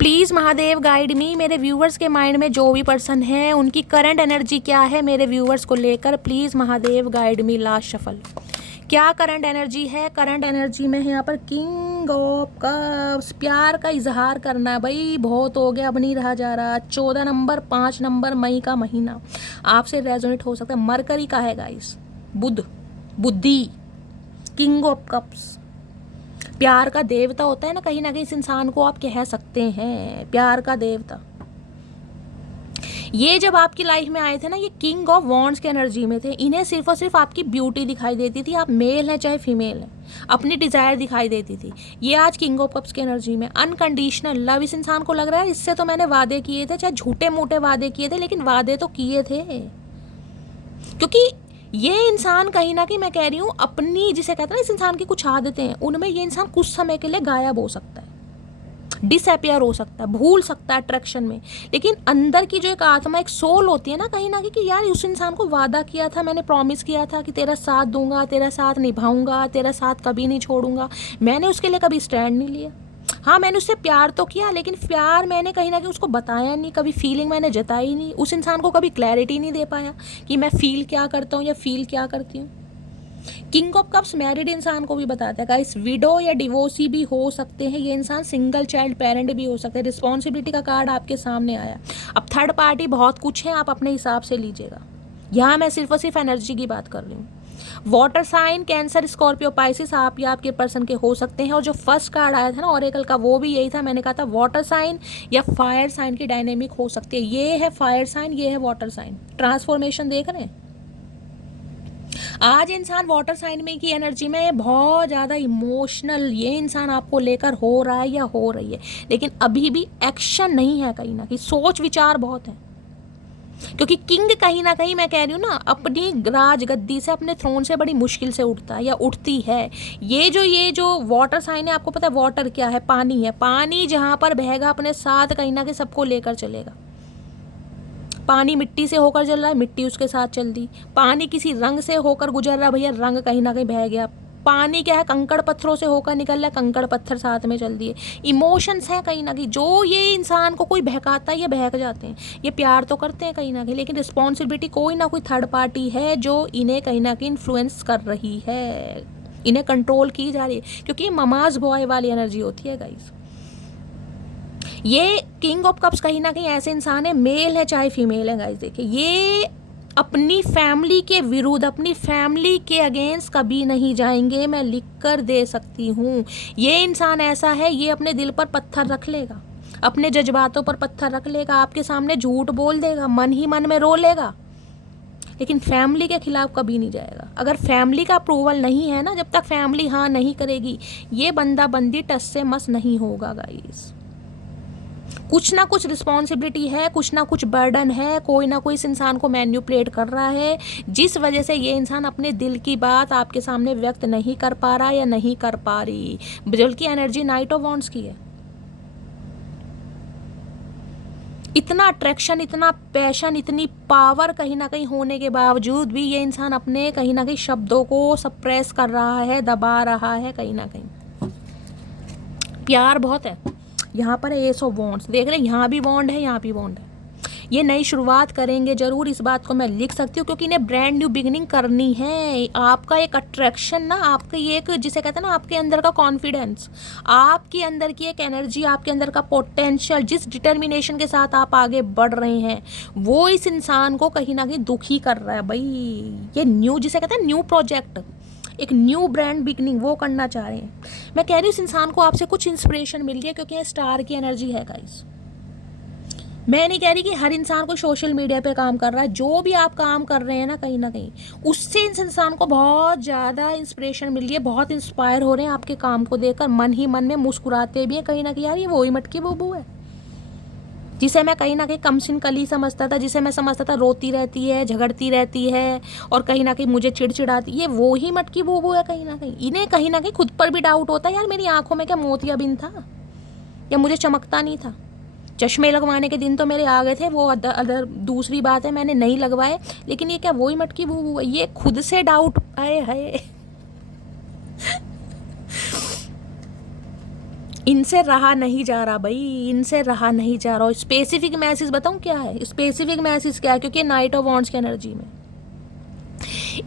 प्लीज़ महादेव गाइड मी, मेरे व्यूवर्स के माइंड में जो भी पर्सन है उनकी करंट एनर्जी क्या है मेरे व्यूवर्स को लेकर, please Mahadev guide me. Last shuffle, क्या करंट एनर्जी है? करंट एनर्जी में है यहाँ पर किंग ऑफ कप्स, प्यार का इजहार करना है भाई, बहुत हो गया अब नहीं रहा जा रहा। 14 नंबर 5 नंबर मई का महीना आपसे रेजोनेट हो सकता है। मरकरी का है गाइस, बुध, बुद्धि, किंग ऑफ कप्स, प्यार का देवता होता है ना कहीं ना कहीं इस इंसान को आप कह सकते हैं प्यार का देवता। ये जब आपकी लाइफ में आए थे ना, ये किंग ऑफ वॉन्ड्स के एनर्जी में थे। इन्हें सिर्फ और सिर्फ आपकी ब्यूटी दिखाई देती थी, आप मेल हैं चाहे फीमेल हैं, अपनी डिजायर दिखाई देती थी। ये आज किंग ऑफ कप्स की एनर्जी में अनकंडीशनल लव। इस इंसान को लग रहा है इससे तो मैंने वादे किए थे, चाहे झूठे मोटे वादे किए थे, लेकिन वादे तो किए थे। क्योंकि ये इंसान कहीं ना कहीं मैं कह रही हूँ अपनी, जिसे कहते हैं ना इस इंसान की कुछ आदतें हैं, उनमें ये इंसान कुछ समय के लिए गायब हो सकता है। डिसअपियर हो सकता है, भूल सकता है अट्रैक्शन में। लेकिन अंदर की जो एक आत्मा, एक सोल होती है ना कहीं ना कहीं, कि यार उस इंसान को वादा किया था, मैंने प्रॉमिस किया था कि तेरा साथ दूंगा, तेरा साथ निभाऊंगा, तेरा साथ कभी नहीं छोड़ूंगा, मैंने उसके लिए कभी स्टैंड नहीं लिया। हाँ, मैंने उससे प्यार तो किया, लेकिन प्यार मैंने कहीं ना कहीं उसको बताया नहीं, कभी फीलिंग मैंने जताई नहीं, उस इंसान को कभी क्लैरिटी नहीं दे पाया कि मैं फील क्या करता हूँ या फील क्या करती हूँ। किंग ऑफ कप्स मैरिड इंसान को भी बताता है गाइस, विडो या डिवोर्सी भी हो सकते हैं ये इंसान, सिंगल चाइल्ड पेरेंट भी हो सकते हैं। रिस्पॉन्सिबिलिटी का कार्ड आपके सामने आया। अब थर्ड पार्टी बहुत कुछ है, आप अपने हिसाब से लीजिएगा, यहाँ मैं सिर्फ और सिर्फ एनर्जी की बात कर रही हूँ। Water sign, Cancer, Scorpio, Pisces आप या आपके पर्सन के हो सकते हैं। और जो फर्स्ट कार्ड आया था ना ऑरेकल का, वो भी यही था, मैंने कहा था वाटर साइन या फायर साइन की डायनेमिक हो सकती है। ये है फायर साइन, ये है वाटर साइन। ट्रांसफॉर्मेशन देख रहे हैं। आज इंसान वाटर साइन में की एनर्जी में बहुत ज़्यादा इमोशनल ये इंसान आपको लेकर हो रहा है या हो रही है, लेकिन अभी भी एक्शन नहीं है, कहीं ना कहीं सोच विचार बहुत है। क्योंकि किंग कहीं ना कहीं, मैं कह रही हूँ ना, अपनी राजगद्दी से, अपने थ्रोन से बड़ी मुश्किल से उठता है या उठती है। ये जो वाटर साइन है, आपको पता है वाटर क्या है? पानी है। पानी जहाँ पर बहेगा अपने साथ कहीं ना कहीं सबको लेकर चलेगा। पानी मिट्टी से होकर चल रहा है, मिट्टी उसके साथ चल दी। पानी किसी रंग से होकर गुजर रहा है, भैया रंग कहीं ना कहीं बह गया। पानी क्या है? कंकड़ पत्थरों से होकर निकल रहा है, कंकड़ पत्थर साथ में चल दिए। इमोशंस हैं कहीं ना कहीं, जो ये इंसान को कोई बहकाता है, ये बहक जाते हैं। ये प्यार तो करते हैं कहीं ना कहीं, लेकिन रिस्पॉन्सिबिलिटी कोई ना कोई थर्ड पार्टी है जो इन्हें कहीं ना कहीं इन्फ्लुएंस कर रही है, इन्हें कंट्रोल की जा रही है, क्योंकि ये ममाज बॉय वाली एनर्जी होती है गाइस। ये किंग ऑफ कप्स कहीं ना कहीं ऐसे इंसान है, मेल है चाहे फीमेल है गाइस, देखिए ये अपनी फैमिली के विरुद्ध, अपनी फैमिली के अगेंस्ट कभी नहीं जाएंगे, मैं लिख कर दे सकती हूँ। ये इंसान ऐसा है, ये अपने दिल पर पत्थर रख लेगा, अपने जज्बातों पर पत्थर रख लेगा, आपके सामने झूठ बोल देगा, मन ही मन में रो लेगा, लेकिन फैमिली के खिलाफ कभी नहीं जाएगा। अगर फैमिली का अप्रूवल नहीं है ना, जब तक फैमिली हाँ नहीं करेगी, ये बंदा बंदी टस से मस नहीं होगा गाइस। कुछ ना कुछ रिस्पॉन्सिबिलिटी है, कुछ ना कुछ बर्डन है, कोई ना कोई इस इंसान को मैन्युपुलेट कर रहा है, जिस वजह से ये इंसान अपने दिल की बात आपके सामने व्यक्त नहीं कर पा रहा या नहीं कर पा रही। बल्कि एनर्जी नाइट ऑफ वॉन्ड्स की है। इतना अट्रैक्शन, इतना पैशन, इतनी पावर कहीं ना कहीं होने के बावजूद भी ये इंसान अपने कहीं ना कहीं शब्दों को सप्रेस कर रहा है, दबा रहा है कहीं ना कहीं। प्यार बहुत है। यहाँ पर है एस ऑफ वॉन्ड्स, देख रहे हैं, यहाँ भी बॉन्ड है, यहाँ भी बॉन्ड है। ये नई शुरुआत करेंगे जरूर, इस बात को मैं लिख सकती हूँ, क्योंकि इन्हें ब्रांड न्यू बिगिनिंग करनी है। आपका एक अट्रैक्शन ना, आपका ये एक जिसे कहते हैं ना, आपके अंदर का कॉन्फिडेंस, आपके अंदर की एक एनर्जी, आपके अंदर का पोटेंशियल, जिस डिटर्मिनेशन के साथ आप आगे बढ़ रहे हैं, वो इस इंसान को कहीं ना कहीं दुखी कर रहा है भाई। ये न्यू जिसे कहते हैं न्यू प्रोजेक्ट, एक न्यू ब्रांड बिगनिंग वो करना चाह रहे हैं। मैं कह रही हूँ इस इंसान को आपसे कुछ इंस्पिरेशन मिल गया, क्योंकि ये स्टार की एनर्जी है गाइस। मैं नहीं कह रही कि हर इंसान को सोशल मीडिया पे काम कर रहा है, जो भी आप काम कर रहे हैं ना कहीं उससे इस इंसान को बहुत ज़्यादा इंस्पिरेशन मिल रही है, बहुत इंस्पायर हो रहे हैं आपके काम को देखकर, मन ही मन में मुस्कुराते भी हैं कहीं ना कहीं, यार ये वही मटकी बुबू है जिसे मैं कहीं ना कहीं कमसिन कली समझता था, जिसे मैं समझता था रोती रहती है, झगड़ती रहती है और कहीं ना कहीं मुझे चिड़चिड़ाती, ये वो ही मटकी बूबू है कहीं ना कहीं। इन्हें कहीं ना कहीं खुद पर भी डाउट होता है, यार मेरी आंखों में क्या मोतियाबिंद था या मुझे चमकता नहीं था। चश्मे लगवाने के दिन तो मेरे आ गए थे, वो अदर दूसरी बात है, मैंने नहीं लगवाए, लेकिन ये क्या वही मटकी बूबू है? ये खुद से डाउट आए है। इनसे रहा नहीं जा रहा भाई, इनसे रहा नहीं जा रहा। स्पेसिफिक मैसेज बताऊं क्या है? स्पेसिफिक मैसेज क्या है? क्योंकि नाइट ऑफ वॉन्ड्स की एनर्जी में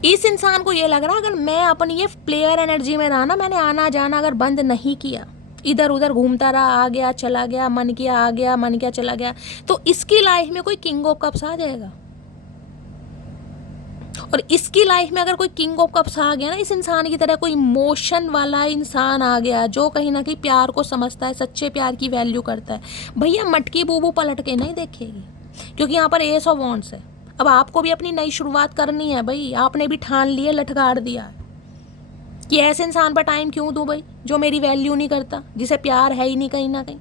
इस इंसान को ये लग रहा है, अगर मैं अपनी ये प्लेयर एनर्जी में रहा ना, मैंने आना जाना अगर बंद नहीं किया, इधर उधर घूमता रहा, आ गया चला गया, मन किया आ गया, मन किया चला गया, तो इसकी लाइफ में कोई किंग ऑफ कप्स आ जाएगा। और इसकी लाइफ में अगर कोई किंग ऑफ कप्स आ गया ना, इस इंसान की तरह कोई इमोशन वाला इंसान आ गया, जो कहीं ना कहीं प्यार को समझता है, सच्चे प्यार की वैल्यू करता है, भैया मटकी बूबू पलट के नहीं देखेगी, क्योंकि यहाँ पर एस ऑफ वॉन्ड्स है। अब आपको भी अपनी नई शुरुआत करनी है भाई, आपने भी ठान लिया, लटकाड़ दिया कि ऐसे इंसान पर टाइम क्यों दूं भाई जो मेरी वैल्यू नहीं करता, जिसे प्यार है ही नहीं कहीं ना कहीं।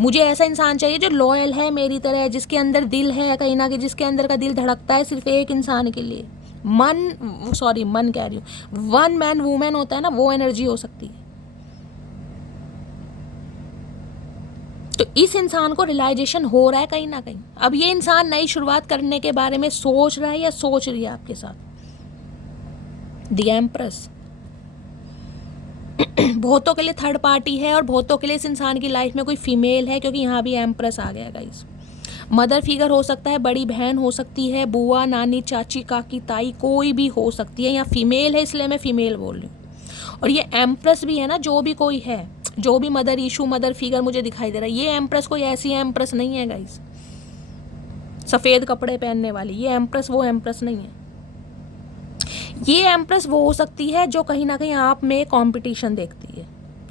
मुझे ऐसा इंसान चाहिए जो लॉयल है मेरी तरह, जिसके अंदर दिल है कहीं ना कहीं, जिसके अंदर का दिल धड़कता है सिर्फ एक इंसान के लिए। मन कह रही हूँ, वन मैन वूमेन होता है ना, वो एनर्जी हो सकती है। तो इस इंसान को रियलाइजेशन हो रहा है कहीं ना कहीं। अब ये इंसान नई शुरुआत करने के बारे में सोच रहा है या सोच रही है आपके साथ। द एम्प्रेस बहुतों के लिए थर्ड पार्टी है और बहुतों के लिए इस इंसान की लाइफ में कोई फीमेल है, क्योंकि यहाँ भी एम्प्रेस आ गया गाइस। मदर फिगर हो सकता है, बड़ी बहन हो सकती है, बुआ, नानी, चाची, काकी, ताई, कोई भी हो सकती है। यहाँ फीमेल है इसलिए मैं फीमेल बोल रही हूँ। और ये एम्प्रेस भी है ना, जो भी कोई है, जो भी मदर इशू, मदर फिगर मुझे दिखाई दे रहा है, ये एम्प्रेस कोई ऐसी एम्प्रेस नहीं है गाइस सफ़ेद कपड़े पहनने वाली। ये एम्प्रेस वो एम्प्रेस नहीं है। ये एम्प्रेस वो हो सकती है जो कहीं ना कहीं आप में कंपटीशन देखती है,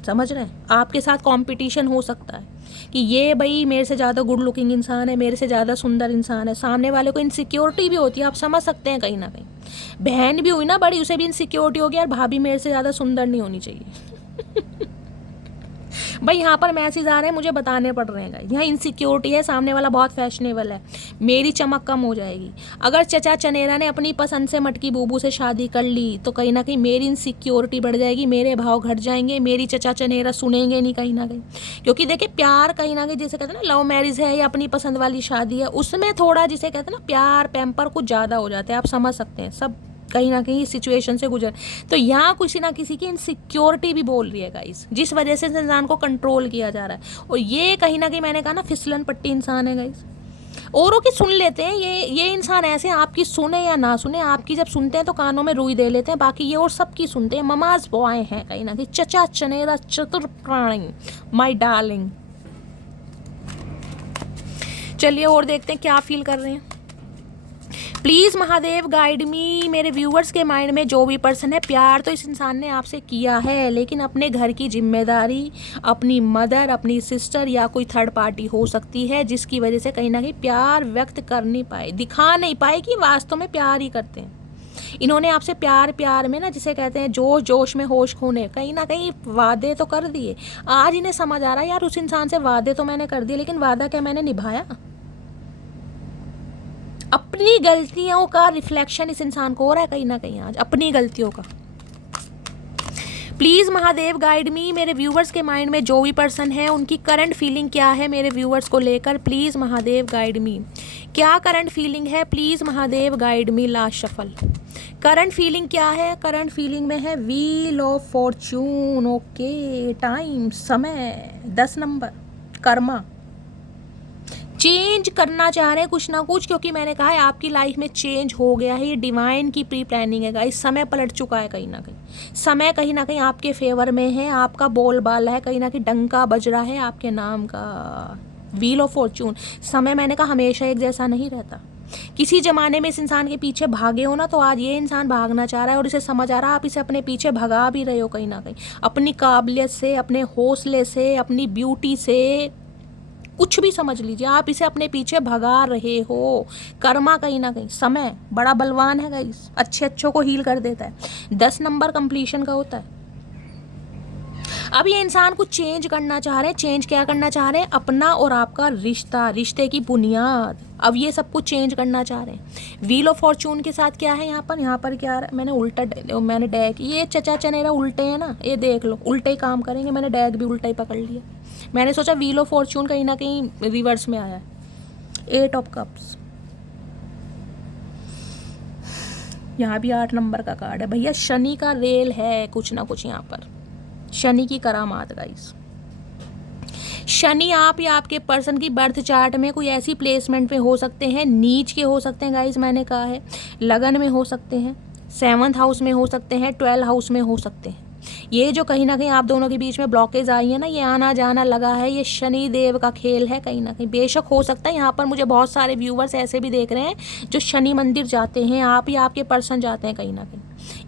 समझ रहे हैं? आपके साथ कंपटीशन हो सकता है कि ये भाई मेरे से ज़्यादा गुड लुकिंग इंसान है, मेरे से ज़्यादा सुंदर इंसान है। सामने वाले को इनसिक्योरिटी भी होती है, आप समझ सकते हैं कहीं ना कहीं। बहन भी हुई ना बड़ी, उसे भी इनसिक्योरिटी होगी, यार भाभी मेरे से ज़्यादा सुंदर नहीं होनी चाहिए। भाई यहाँ पर मैसेज आ रहे हैं, मुझे बताने पड़ रहे हैं। यहाँ इनसिक्योरिटी है, सामने वाला बहुत फैशनेबल है, मेरी चमक कम हो जाएगी। अगर चचा चनेरा ने अपनी पसंद से मटकी बूबू से शादी कर ली तो कहीं ना कहीं मेरी इनसिक्योरिटी बढ़ जाएगी, मेरे भाव घट जाएंगे, मेरी चचा चनेरा सुनेंगे नहीं कहीं ना कहीं। क्योंकि देखिए प्यार कहीं ना कहीं, जैसे कहते हैं ना लव मैरिज है या अपनी पसंद वाली शादी है, उसमें थोड़ा जिसे कहते हैं ना प्यार पैम्पर कुछ ज़्यादा हो जाता है। आप समझ सकते हैं, सब कहीं ना कहीं सिचुएशन से गुजर। तो यहाँ किसी ना किसी की इनसिक्योरिटी भी बोल रही है गाइस, जिस वजह से इंसान को कंट्रोल किया जा रहा है। और ये कहीं ना कहीं मैंने कहा ना फिसलन पट्टी इंसान है गाइस। औरों की सुन लेते हैं, ये इंसान ऐसे आपकी सुने या ना सुने, आपकी जब सुनते हैं तो कानों में रुई दे लेते हैं, बाकी ये और सबकी सुनते हैं। ममाज बॉय हैं कहीं ना कहीं, चचा चनेरा चतुर प्राणी, माय डार्लिंग। चलिए और देखते हैं क्या फील कर रहे हैं। प्लीज़ महादेव गाइड मी। मेरे व्यूवर्स के माइंड में जो भी पर्सन है, प्यार तो इस इंसान ने आपसे किया है, लेकिन अपने घर की जिम्मेदारी, अपनी मदर, अपनी सिस्टर या कोई थर्ड पार्टी हो सकती है, जिसकी वजह से कहीं ना कहीं प्यार व्यक्त कर नहीं पाए, दिखा नहीं पाए कि वास्तव में प्यार ही करते हैं। इन्होंने आपसे प्यार में ना, जिसे कहते हैं जोश जोश में होश खोने, कहीं ना कहीं वादे तो कर दिए। आज इन्हें समझ आ रहा है यार उस इंसान से वादे तो मैंने कर दिए, लेकिन वादा क्या मैंने निभाया? अपनी गलतियों का रिफ्लेक्शन इस इंसान को हो रहा है कहीं ना कहीं आज, अपनी गलतियों का। प्लीज़ महादेव गाइड मी। मेरे व्यूवर्स के माइंड में जो भी पर्सन है, उनकी करंट फीलिंग क्या है मेरे व्यूवर्स को लेकर, प्लीज़ महादेव गाइड मी। क्या करंट फीलिंग है, please Mahadev guide me. Last shuffle. Current feeling क्या है? करंट फीलिंग में है wheel of Fortune. Okay, time, समय, 10 नंबर, कर्मा। चेंज करना चाह रहे हैं कुछ ना कुछ, क्योंकि मैंने कहा है आपकी लाइफ में चेंज हो गया है। ये डिवाइन की प्री प्लानिंग है गाइस। समय पलट चुका है कहीं ना कहीं, समय कहीं ना कहीं आपके फेवर में है, आपका बोलबाला है, कहीं ना कहीं डंका बज रहा है आपके नाम का। Wheel of Fortune. समय मैंने कहा हमेशा एक जैसा नहीं रहता। किसी जमाने में इस इंसान के पीछे भागे हो ना, तो आज ये इंसान भागना चाह रहा है और इसे समझ आ रहा है आप इसे अपने पीछे भगा भी रहे हो कहीं ना कहीं, अपनी काबिलियत से, अपने हौसले से, अपनी ब्यूटी से, कुछ भी समझ लीजिए, आप इसे अपने पीछे भगा रहे हो। कर्मा कहीं ना कहीं। समय बड़ा बलवान है गाइस, अच्छों को हील कर देता है। 10 नंबर कंप्लीशन का होता है। अब ये इंसान कुछ चेंज करना चाह रहे हैं। चेंज क्या करना चाह रहे हैं? अपना और आपका रिश्ता, रिश्ते की बुनियाद। अब ये सब कुछ चेंज करना चाह रहे हैं। व्हील ऑफ फॉर्च्यून के साथ क्या है यहाँ पर क्या मैंने उल्टा, मैंने डैग, ये चचा चनेरा उल्टे हैं ना, ये देख लो, उल्टे ही काम करेंगे। मैंने डैग भी उल्टा ही पकड़ लिया। मैंने सोचा व्हील ऑफ फॉर्च्यून कहीं ना कहीं रिवर्स में आया है। 8 ऑफ कप्स। यहाँ भी 8 नंबर का कार्ड है भैया। शनि का रेल है कुछ ना कुछ यहाँ पर, शनि की करामात गाइस। शनि आप या आपके पर्सन की बर्थ चार्ट में कोई ऐसी प्लेसमेंट में हो सकते हैं, नीच के हो सकते हैं गाइस, मैंने कहा है, लगन में हो सकते हैं, 7th हाउस में हो सकते हैं, 12th हाउस में हो सकते हैं। ये जो कहीं ना कहीं आप दोनों के बीच में ब्लॉकेज आई है ना, ये आना जाना लगा है, ये शनि देव का खेल है कहीं ना कहीं। बेशक हो सकता है यहाँ पर मुझे बहुत सारे व्यूवर्स ऐसे भी देख रहे हैं जो शनि मंदिर जाते हैं, आप या आपके पर्सन जाते हैं कहीं ना कहीं,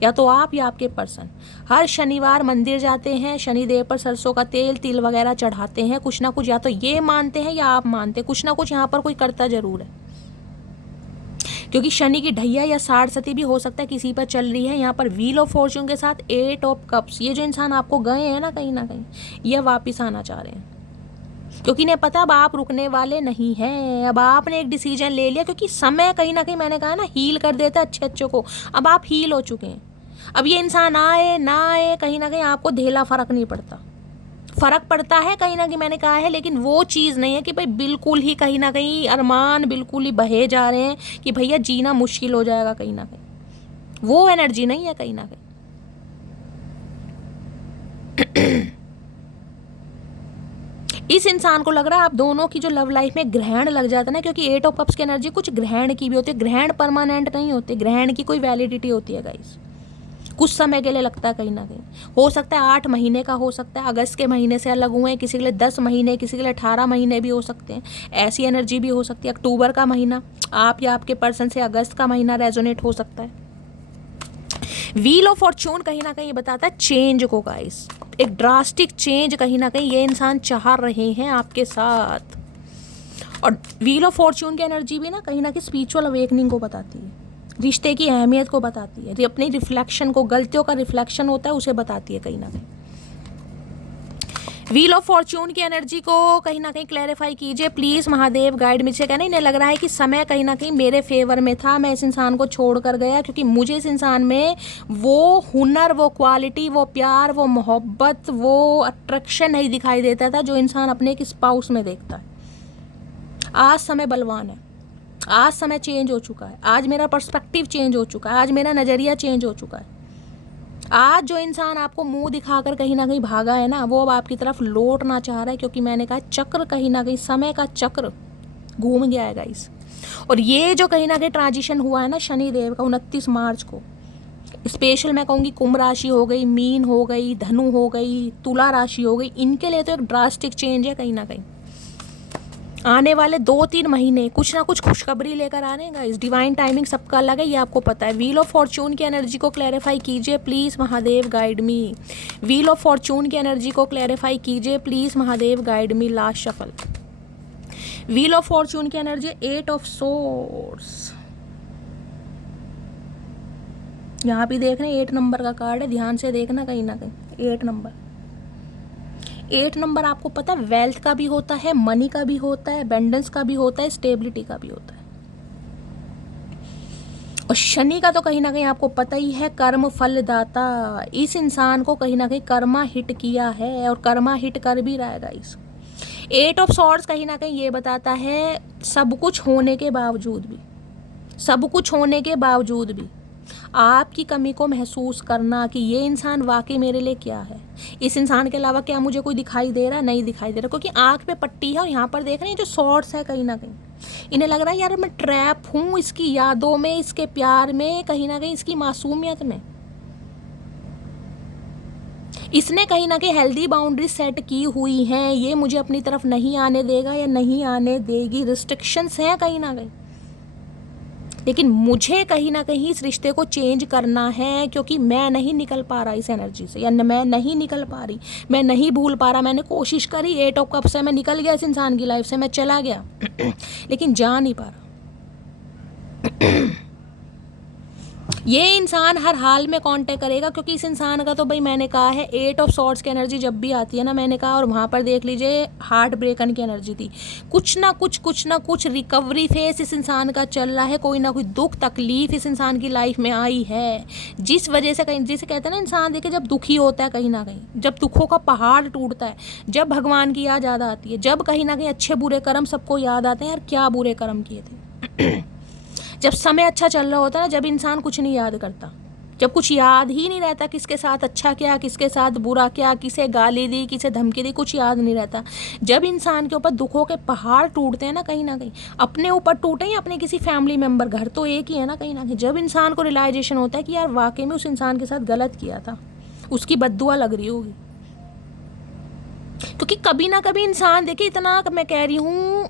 या तो आप या आपके पर्सन हर शनिवार मंदिर जाते हैं, शनिदेव पर सरसों का तेल, तिल वगैरह चढ़ाते हैं। कुछ ना कुछ या तो ये मानते हैं या आप मानते हैं, कुछ ना कुछ यहाँ पर कोई करता जरूर है, क्योंकि शनि की ढैया या 60 सती भी हो सकता है किसी पर चल रही है। यहाँ पर व्हील ऑफ फॉर्च्यून के साथ 8 ऑफ कप्स। ये जो इंसान आपको गए हैं ना कहीं ये वापिस आना चाह रहे हैं, क्योंकि इन्हें पता अब आप रुकने वाले नहीं हैं। अब आपने एक डिसीजन ले लिया, क्योंकि समय कहीं ना कहीं मैंने कहा ना हील कर देता है अच्छों को। अब आप हील हो चुके हैं। अब ये इंसान आए ना आए कहीं ना कहीं आपको धेला फर्क नहीं पड़ता। फ़र्क पड़ता है कहीं ना कहीं, मैंने कहा है, लेकिन वो चीज़ नहीं है कि भाई बिल्कुल ही कहीं ना कहीं अरमान बिल्कुल ही बहे जा रहे हैं कि भैया जीना मुश्किल हो जाएगा कहीं ना कहीं। वो एनर्जी नहीं है कहीं ना कहीं। इस इंसान को लग रहा है आप दोनों की जो लव लाइफ में ग्रहण लग जाता है ना, क्योंकि 8 ऑफ कप्स की एनर्जी कुछ ग्रहण की भी होती है। ग्रहण परमानेंट नहीं होते, ग्रहण की कोई वैलिडिटी होती है गाइस, कुछ समय के लिए लगता है कहीं ना कहीं। हो सकता है 8 महीने का, हो सकता है अगस्त के महीने से अलग हुए, किसी के लिए 10 महीने, किसी के लिए 18 महीने भी हो सकते हैं। ऐसी एनर्जी भी हो सकती है। अक्टूबर का महीना आप या आपके पर्सन से अगस्त का महीना रेजोनेट हो सकता है। व्हील ऑफ फॉर्च्यून कहीं ना कहीं बताता है चेंज को गाइस, एक ड्रास्टिक चेंज कहीं ना कहीं ये इंसान चाह रहे हैं आपके साथ। और व्हील ऑफ फॉर्च्यून की एनर्जी भी ना कहीं ना कहीं स्पिरिचुअल अवेकनिंग को बताती है, रिश्ते की अहमियत को बताती है, अपनी रिफ्लेक्शन को, गलतियों का रिफ्लेक्शन होता है उसे बताती है कहीं ना कहीं। व्हील ऑफ फॉर्च्यून की एनर्जी को कहीं ना कहीं क्लैरिफाई कीजिए प्लीज़ महादेव, गाइड मुझे कहना इन्हें लग रहा है कि समय कहीं ना कहीं मेरे फेवर में था, मैं इस इंसान को छोड़ कर गया क्योंकि मुझे इस इंसान में वो हुनर, वो क्वालिटी, वो प्यार, वो मोहब्बत, वो अट्रैक्शन नहीं दिखाई देता था जो इंसान अपने एक स्पाउस में देखता है। आज समय बलवान है, आज समय चेंज हो चुका है, आज मेरा पर्सपेक्टिव चेंज हो चुका है, आज मेरा नज़रिया चेंज हो चुका है। आज जो इंसान आपको मुंह दिखाकर कहीं ना कहीं भागा है ना, वो अब आपकी तरफ लौटना चाह रहा है, क्योंकि मैंने कहा चक्र कहीं ना कहीं, समय का चक्र घूम गया है गाइस। और ये जो कहीं ना कहीं ट्रांजिशन हुआ है ना शनि देव का 29 मार्च को, स्पेशल मैं कहूँगी कुंभ राशि हो गई, मीन हो गई, धनु हो गई, तुला राशि हो गई, इनके लिए तो एक ड्रास्टिक चेंज है कहीं ना कहीं। आने वाले 2-3 महीने कुछ ना कुछ खुशखबरी लेकर आ रहे हैं गाइस। डिवाइन टाइमिंग सबका अलग है, ये आपको पता है। व्हील ऑफ फॉर्च्यून की एनर्जी को क्लैरिफाई कीजिए please Mahadev, guide me. Wheel of Fortune की एनर्जी को क्लैरिफाई कीजिए please Mahadev, guide me. Last shuffle. Wheel of Fortune की एनर्जी 8 ऑफ सोर्स, यहाँ भी देख रहे हैं 8 नंबर का कार्ड है, ध्यान से देखना कहीं ना कहीं। 8 नंबर, 8 नंबर आपको पता है वेल्थ का भी होता है, मनी का भी होता है, अबंडेंस का भी होता है, स्टेबिलिटी का भी होता है। और शनि का तो कहीं ना कहीं आपको पता ही है, कर्म फलदाता। इस इंसान को कहीं ना कहीं कर्मा हिट किया है और कर्मा हिट कर भी रहा है गाइस। 8 ऑफ सॉर्ड्स कहीं ना कहीं ये बताता है सब कुछ होने के बावजूद भी, सब कुछ होने के बावजूद भी आपकी कमी को महसूस करना कि ये इंसान वाकई मेरे लिए क्या है, इस इंसान के अलावा क्या मुझे कोई दिखाई दे रहा, नहीं दिखाई दे रहा, क्योंकि आंख पे पट्टी है और यहाँ पर देख रहे हैं जो शॉर्ट्स है कहीं ना कहीं इन्हें लग रहा है यार मैं ट्रैप हूँ इसकी यादों में, इसके प्यार में, कहीं ना कहीं इसकी मासूमियत में। इसने कहीं ना कहीं हेल्दी बाउंड्री सेट की हुई हैं, ये मुझे अपनी तरफ नहीं आने देगा या नहीं आने देगी, रिस्ट्रिक्शंस हैं कहीं ना कहीं। लेकिन मुझे कहीं ना कहीं इस रिश्ते को चेंज करना है, क्योंकि मैं नहीं निकल पा रहा इस एनर्जी से, या मैं नहीं निकल पा रही, मैं नहीं भूल पा रहा। मैंने कोशिश करी, 8 ऑफ कप्स से मैं निकल गया इस इंसान की लाइफ से, मैं चला गया लेकिन जा नहीं पा रहा। ये इंसान हर हाल में कांटेक्ट करेगा, क्योंकि इस इंसान का तो भाई मैंने कहा है 8 ऑफ सॉर्ड्स की एनर्जी जब भी आती है ना, मैंने कहा, और वहाँ पर देख लीजिए हार्ट ब्रेकन की एनर्जी थी। कुछ ना कुछ रिकवरी फेस इस इंसान का चल रहा है, कोई ना कोई दुख तकलीफ इस इंसान की लाइफ में आई है, जिस वजह से कहीं, जिसे कहते हैं ना इंसान देखे जब दुखी होता है कहीं ना कहीं, जब दुखों का पहाड़ टूटता है, जब भगवान की याद याद आती है, जब कहीं ना कहीं अच्छे बुरे कर्म सबको याद आते हैं, यार क्या बुरे कर्म किए थे। जब समय अच्छा चल रहा होता है ना, जब इंसान कुछ नहीं याद करता, जब कुछ याद ही नहीं रहता, किसके साथ अच्छा क्या, किसके साथ बुरा क्या, किसे गाली दी, किसे धमकी दी, कुछ याद नहीं रहता। जब इंसान के ऊपर दुखों के पहाड़ टूटते हैं ना, कहीं ना कहीं अपने ऊपर टूटे या अपने किसी फैमिली मेम्बर, घर तो एक ही है ना कहीं ना कहीं, जब इंसान को रियलाइजेशन होता है कि यार वाकई में उस इंसान के साथ गलत किया था, उसकी बद्दुआ लग रही होगी। क्योंकि कभी ना कभी इंसान देखिए, इतना मैं कह रही हूँ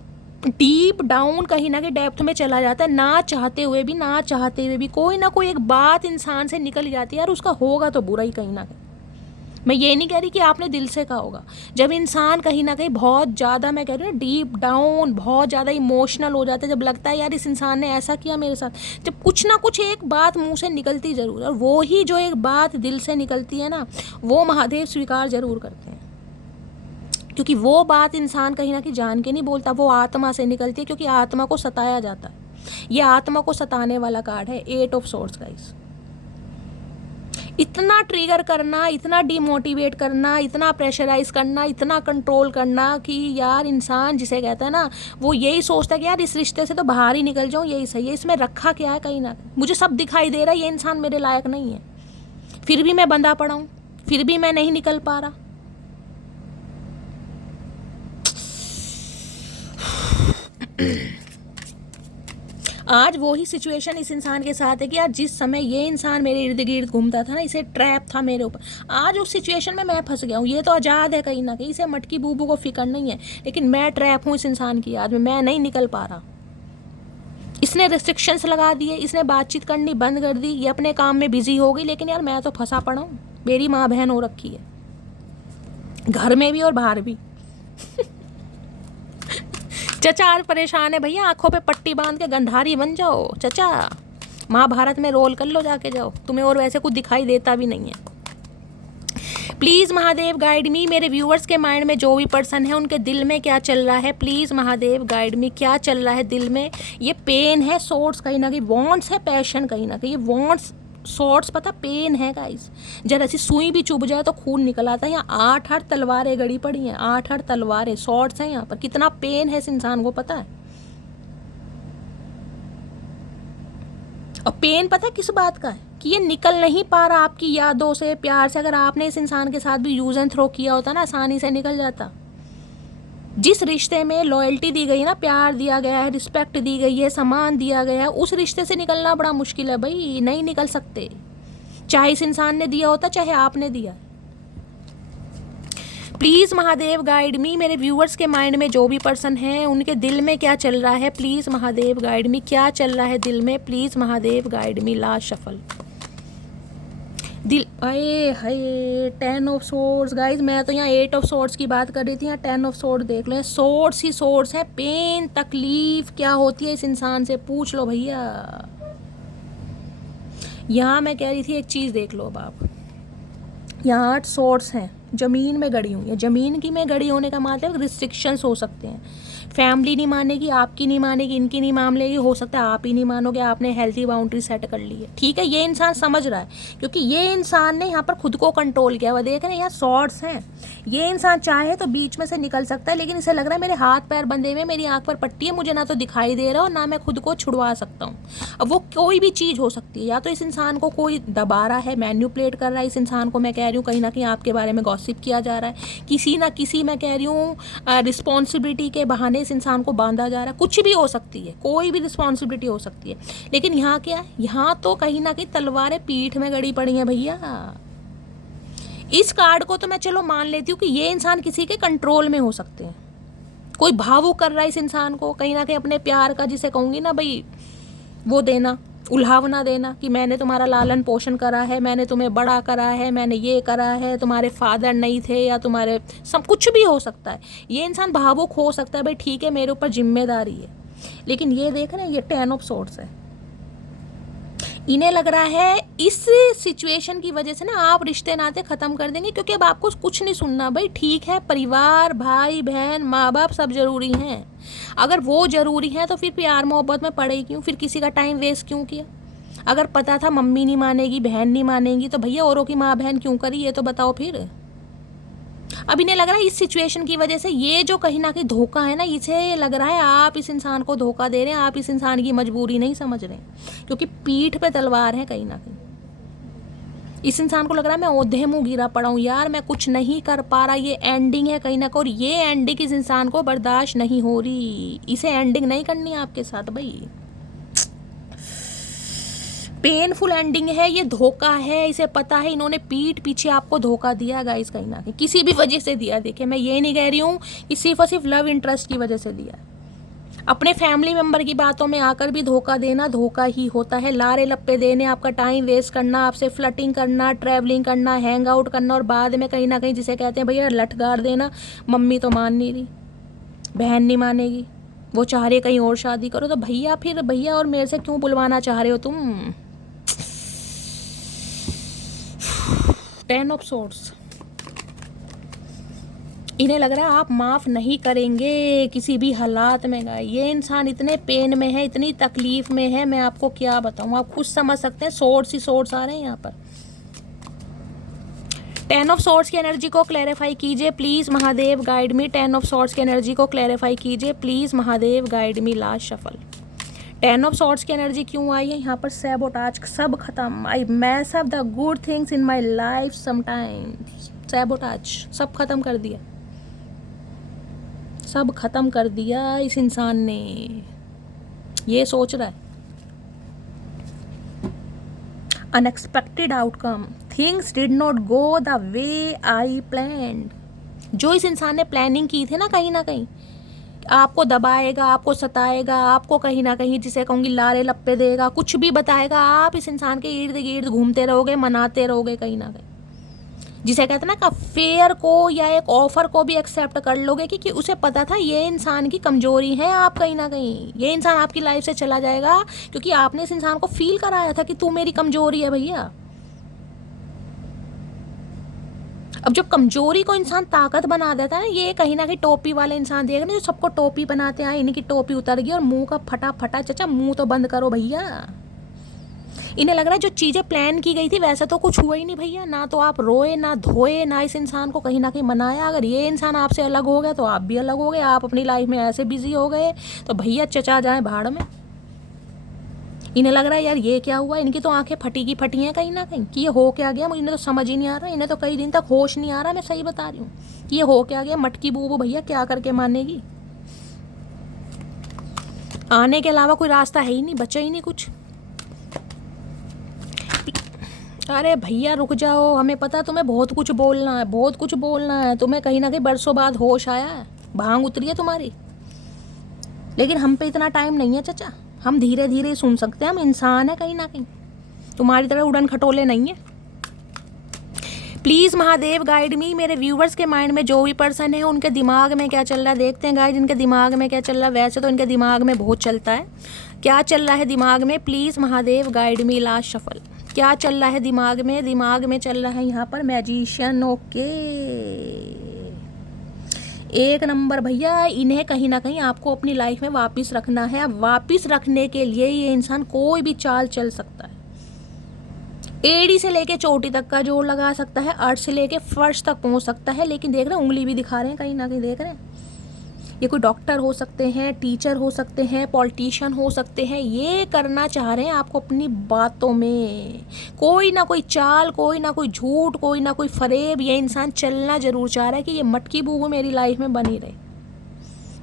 डीप डाउन कहीं ना कहीं डेप्थ में चला जाता है, ना चाहते हुए भी कोई ना कोई एक बात इंसान से निकल जाती है, यार उसका होगा तो बुरा ही कहीं ना कहीं। मैं ये नहीं कह रही कि आपने दिल से कहा होगा, जब इंसान कहीं ना कहीं बहुत ज़्यादा, मैं कह रही हूँ डीप डाउन, बहुत ज़्यादा इमोशनल हो जाता है, जब लगता है यार इस इंसान ने ऐसा किया मेरे साथ, जब कुछ ना कुछ एक बात मुंह से निकलती ज़रूर है, और वो ही जो एक बात दिल से निकलती है ना, वो महादेव स्वीकार ज़रूर करते हैं, क्योंकि वो बात इंसान कहीं ना कहीं जान के नहीं बोलता, वो आत्मा से निकलती है, क्योंकि आत्मा को सताया जाता है। ये आत्मा को सताने वाला कार्ड है 8 ऑफ सोर्ड्स गाइस। इतना ट्रिगर करना, इतना डिमोटिवेट करना, इतना प्रेशराइज करना, इतना कंट्रोल करना कि यार इंसान जिसे कहता है ना, वो यही सोचता है कि यार इस रिश्ते से तो बाहर ही निकल जाऊँ, यही सही है, इसमें रखा क्या है, कहीं ना मुझे सब दिखाई दे रहा है, ये इंसान मेरे लायक नहीं है, फिर भी मैं बंधा पड़ा हूँ, फिर भी मैं नहीं निकल पा रहा। आज वो ही सिचुएशन इस इंसान के साथ है कि यार जिस समय ये इंसान मेरे इर्द गिर्द घूमता था ना, इसे ट्रैप था मेरे ऊपर, आज उस सिचुएशन में मैं फंस गया हूँ। ये तो आज़ाद है कहीं ना कहीं, इसे मटकी बूबू को फिक्र नहीं है, लेकिन मैं ट्रैप हूँ इस इंसान की याद में, मैं नहीं निकल पा रहा। इसने रिस्ट्रिक्शंस लगा दिए, इसने बातचीत करनी बंद कर दी, ये अपने काम में बिजी हो गई, लेकिन यार मैं तो फंसा पड़ा हूँ, मेरी माँ बहन हो रखी है, घर में भी और बाहर भी। चचा आज परेशान है भैया, आंखों पे पट्टी बांध के गंधारी बन जाओ चचा, महाभारत में रोल कर लो जाके जाओ, तुम्हें और वैसे कुछ दिखाई देता भी नहीं है। प्लीज़ महादेव गाइड मी, मेरे व्यूअर्स के माइंड में जो भी पर्सन है उनके दिल में क्या चल रहा है, प्लीज़ महादेव गाइड मी, क्या चल रहा है दिल में। ये पेन है, सोर्स कहीं ना कहीं, वॉन्ट्स है, पैशन कहीं ना कहीं, ये वॉन्ट्स शॉर्ट्स पता पेन है गाइस, जरा ऐसी सुई भी चुभ जाए तो खून निकल आता है। यहाँ 8 तलवारें गड़ी पड़ी हैं, 8 तलवारें, शॉर्ट्स हैं यहाँ पर, कितना पेन है इस इंसान को पता है। और पेन पता किस बात का है कि ये निकल नहीं पा रहा आपकी यादों से, प्यार से। अगर आपने इस इंसान के साथ भी यूज एंड थ्रो किया होता ना, आसानी से निकल जाता। जिस रिश्ते में लॉयल्टी दी गई ना, प्यार दिया गया है, रिस्पेक्ट दी गई है, सम्मान दिया गया है, उस रिश्ते से निकलना बड़ा मुश्किल है भाई, नहीं निकल सकते, चाहे इस इंसान ने दिया होता चाहे आपने दिया। प्लीज़ महादेव गाइड मी, मेरे व्यूअर्स के माइंड में जो भी पर्सन है उनके दिल में क्या चल रहा है, प्लीज़ महादेव गाइड मी, क्या चल रहा है दिल में, please Mahadev guide me. Last shuffle दिल, अरे हाय 10 ऑफ सोर्ड्स गाइज, मैं तो यहाँ 8 ऑफ सोर्ड्स की बात कर रही थी, यहाँ 10 ऑफ सोर्ड देख लो, सोर्ड्स ही सोर्ड्स है। पेन तकलीफ क्या होती है इस इंसान से पूछ लो भैया। यहाँ मैं कह रही थी एक चीज़ देख लो अब आप, यहाँ 8 सोर्ड्स हैं, ज़मीन में गड़ी हुई है। ज़मीन की में गड़ी होने का मतलब रिस्ट्रिक्शंस हो सकते हैं, फैमिली नहीं मानेगी, आपकी नहीं मानेगी, इनकी नहीं मान लेगी, हो सकता है आप ही नहीं मानोगे, आपने हेल्थी बाउंड्री सेट कर ली है, ठीक है। ये इंसान समझ रहा है क्योंकि ये इंसान ने यहाँ पर खुद को कंट्रोल किया हुआ। देख रहे हैं यहाँ शॉर्ट्स हैं, ये इंसान चाहे तो बीच में से निकल सकता है, लेकिन इसे लग रहा है मेरे हाथ पैर बंधे हुए, मेरी आंख पर पट्टी है, मुझे ना तो दिखाई दे रहा और ना मैं खुद को छुड़वा सकता हूँ। अब वो कोई भी चीज़ हो सकती है, या तो इस इंसान को कोई दबा रहा है, मैन्युपुलेट कर रहा है इस इंसान को, मैं कह रही हूँ कहीं ना कहीं आपके बारे में गॉसिप किया जा रहा है, किसी ना किसी मैं कह रही हूँ रिस्पॉन्सिबिलिटी के बहाने इस इंसान को बांधा जा रहा है, कुछ भी हो सकती है, कोई भी रिस्पॉन्सिबिलिटी हो सकती है। लेकिन यहाँ क्या है, यहाँ तो कहीं ना कहीं तलवारें पीठ में गड़ी पड़ी हैं भैया। इस कार्ड को तो मैं चलो मान लेती हूँ कि ये इंसान किसी के कंट्रोल में हो सकते हैं, कोई भावुक कर रहा है इस इंसान को कहीं ना कहीं अपने प्यार का, जिसे कहूँगी ना भाई वो देना, उल्हावना देना कि मैंने तुम्हारा लालन पोषण करा है, मैंने तुम्हें बड़ा करा है, मैंने ये करा है, तुम्हारे फादर नहीं थे या तुम्हारे सब, कुछ भी हो सकता है। ये इंसान भावुक हो सकता है भाई, ठीक है मेरे ऊपर जिम्मेदारी है। लेकिन ये देख रहे हैं ये 10 ऑफ सोर्ड्स है, इन्हें लग रहा है इस सिचुएशन की वजह से ना आप रिश्ते नाते ख़त्म कर देंगे, क्योंकि अब आपको कुछ नहीं सुनना भाई, ठीक है परिवार, भाई बहन, माँ बाप सब ज़रूरी हैं। अगर वो ज़रूरी है तो फिर प्यार मोहब्बत में पड़े क्यों, फिर किसी का टाइम वेस्ट क्यों किया। अगर पता था मम्मी नहीं मानेगी, बहन नहीं मानेगी, तो भैया औरों की माँ बहन क्यों करी, ये तो बताओ फिर। अब इन्हें लग रहा है इस सिचुएशन की वजह से ये जो कहीं ना कहीं धोखा है ना, इसे लग रहा है आप इस इंसान को धोखा दे रहे हैं, आप इस इंसान की मजबूरी नहीं समझ रहे, क्योंकि पीठ पे तलवार है कहीं ना कहीं। इस इंसान को लग रहा है मैं ओधे मुँह गिरा पड़ा हूँ यार, मैं कुछ नहीं कर पा रहा, ये एंडिंग है कहीं ना कहीं, और ये एंडिंग इस इंसान को बर्दाश्त नहीं हो रही, इसे एंडिंग नहीं करनी आपके साथ भाई। पेनफुल एंडिंग है, ये धोखा है, इसे पता है इन्होंने पीठ पीछे आपको धोखा दिया गाइस, कहीं ना कहीं किसी भी वजह से दिया। देखिए मैं ये नहीं कह रही हूँ कि सिर्फ और सिर्फ लव इंटरेस्ट की वजह से दिया, अपने फैमिली मेम्बर की बातों में आकर भी धोखा देना धोखा ही होता है। लारे लप्पे देने, आपका टाइम वेस्ट करना, आपसे फ्लर्टिंग करना, ट्रैवलिंग करना, हैंग आउट करना, और बाद में कहीं ना कहीं जिसे कहते हैं भैया लठगार देना, मम्मी तो मान नहीं रही, बहन नहीं मानेगी, वो चाह रहे कहीं और शादी करो, तो भैया फिर भैया और मेरे से क्यों बुलवाना चाह रहे हो तुम। 10 ऑफ सोर्ड्स, इन्हें लग रहा है आप माफ़ नहीं करेंगे किसी भी हालात में। गए ये इंसान इतने पेन में है, इतनी तकलीफ़ में है, मैं आपको क्या बताऊँ, आप खुद समझ सकते हैं। सोर्ड्स ही सोर्ड्स आ रहे हैं यहाँ पर, 10 ऑफ सॉर्ड्स की एनर्जी को क्लैरिफाई कीजिए please Mahadev, guide me. 10 of swords की एनर्जी को क्लैरिफाई कीजिए please Mahadev, guide me. Last shuffle. 10 of swords की एनर्जी क्यों आई है यहाँ पर? सैबोटाज, सब खत्म। I mess up the good things in my life sometimes. Sabotage, सब खत्म कर दिया, सब खत्म कर दिया इस इंसान ने। ये सोच रहा है unexpected outcome, things did not go the way I planned. जो इस इंसान ने प्लानिंग की थी ना कहीं आपको दबाएगा, आपको सताएगा, आपको कहीं ना कहीं जिसे कहूँगी लारे लप्पे देगा, कुछ भी बताएगा, आप इस इंसान के इर्द गिर्द घूमते रहोगे, मनाते रहोगे कहीं ना कहीं। जिसे कहते हैं ना कि फेयर को या एक ऑफर को भी एक्सेप्ट कर लोगे क्योंकि उसे पता था ये इंसान की कमजोरी है। आप कहीं ना कहीं ये इंसान आपकी लाइफ से चला जाएगा क्योंकि आपने इस इंसान को फील कराया था कि तू मेरी कमजोरी है भैया। अब जब कमजोरी को इंसान ताकत बना देता है ना, ये कहीं ना कहीं टोपी वाले इंसान देख रहे जो सबको टोपी बनाते हैं, इनकी टोपी उतर गई और मुंह का फटा फटा। चाचा मुंह तो बंद करो भैया। इन्हें लग रहा है जो चीज़ें प्लान की गई थी वैसे तो कुछ हुआ ही नहीं भैया। ना तो आप रोए, ना धोए, ना इस इंसान को कहीं ना कहीं मनाया। अगर ये इंसान आपसे अलग हो गया तो आप भी अलग हो गए। आप अपनी लाइफ में ऐसे बिजी हो गए तो भैया चचा जाए भाड़ में। इन्हें लग रहा है यार ये क्या हुआ, इनकी तो आंखें फटी की फटी हैं कहीं ना कहीं कि ये हो क्या गया। मुझे तो समझ ही नहीं आ रहा, इन्हें तो कई दिन तक होश नहीं आ रहा। मैं सही बता रही हूँ कि ये हो क्या गया। मटकी बूबू भैया क्या करके मानेगी? आने के अलावा कोई रास्ता है ही नहीं, बचा ही नहीं कुछ। अरे भैया रुक जाओ, हमें पता तुम्हें बहुत कुछ बोलना है, बहुत कुछ बोलना है तुम्हें। कहीं ना कहीं बरसों बाद होश आया है, भांग उतरी है तुम्हारी। लेकिन हम पे इतना टाइम नहीं है चाचा, हम धीरे धीरे सुन सकते हैं। हम इंसान है कहीं ना कहीं, तुम्हारी तरह उड़न खटोले नहीं है। प्लीज़ महादेव गाइड मी। मेरे व्यूवर्स के माइंड में जो भी पर्सन है उनके दिमाग में क्या चल रहा है देखते हैं गाइड। इनके दिमाग में क्या चल रहा है? वैसे तो इनके दिमाग में बहुत चलता है, क्या चल रहा है दिमाग में? Please Mahadev guide me. Last shuffle. क्या चल रहा है दिमाग में? दिमाग में चल रहा है यहाँ पर मैजिशियन। ओके, एक नंबर भैया। इन्हें कहीं ना कहीं आपको अपनी लाइफ में वापस रखना है। अब वापस रखने के लिए ये इंसान कोई भी चाल चल सकता है। एड़ी से लेके चोटी तक का जोर लगा सकता है, अर्थ से लेके फर्श तक पहुंच सकता है। लेकिन देख रहे हैं उंगली भी दिखा रहे हैं कहीं ना कहीं, देख रहे हैं। ये कोई डॉक्टर हो सकते हैं, टीचर हो सकते हैं, पॉलिटिशियन हो सकते हैं। ये करना चाह रहे हैं आपको अपनी बातों में कोई ना कोई चाल, कोई ना कोई झूठ, कोई ना कोई फरेब। ये इंसान चलना जरूर चाह रहा है कि ये मटकी बूबू मेरी लाइफ में बनी रहे।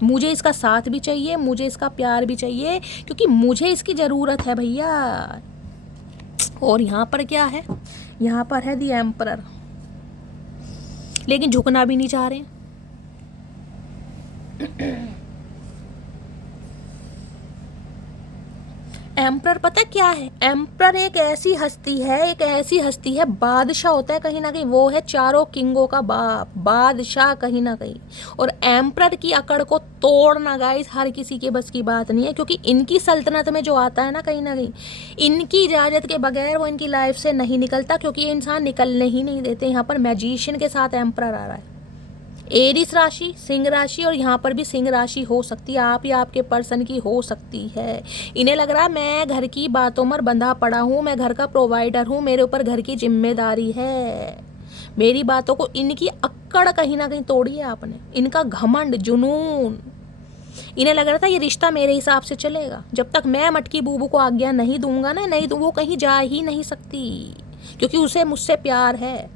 मुझे इसका साथ भी चाहिए, मुझे इसका प्यार भी चाहिए क्योंकि मुझे इसकी ज़रूरत है भैया। और यहाँ पर क्या है? यहाँ पर है दी एम्परर। लेकिन झुकना भी नहीं चाह रहे। एम्परर पता क्या है? एम्परर एक ऐसी हस्ती है, एक ऐसी हस्ती है, बादशाह होता है कहीं ना कहीं। वो है चारों किंगों का बाप, बादशाह कहीं ना कहीं। और एम्परर की अकड़ को तोड़ना गाइस हर किसी के बस की बात नहीं है क्योंकि इनकी सल्तनत में जो आता है ना कहीं ना कहीं, इनकी इजाज़त के बगैर वो इनकी लाइफ से नहीं निकलता क्योंकि ये इंसान निकलने ही नहीं देते। यहाँ पर मैजिशियन के साथ एम्परर आ रहा है। एरिस राशि, सिंह राशि, और यहाँ पर भी सिंह राशि हो सकती है। आप या आपके पर्सन की हो सकती है। इन्हें लग रहा है मैं घर की बातों में बंधा पड़ा हूँ, मैं घर का प्रोवाइडर हूँ, मेरे ऊपर घर की जिम्मेदारी है। मेरी बातों को, इनकी अक्कड़ कहीं ना कहीं तोड़ी है आपने, इनका घमंड, जुनून। इन्हें लग रहा था ये रिश्ता मेरे हिसाब से चलेगा। जब तक मैं मटकी बूबू को आज्ञा नहीं दूंगा ना, नहीं तो वो कहीं जा ही नहीं सकती क्योंकि उसे मुझसे प्यार है।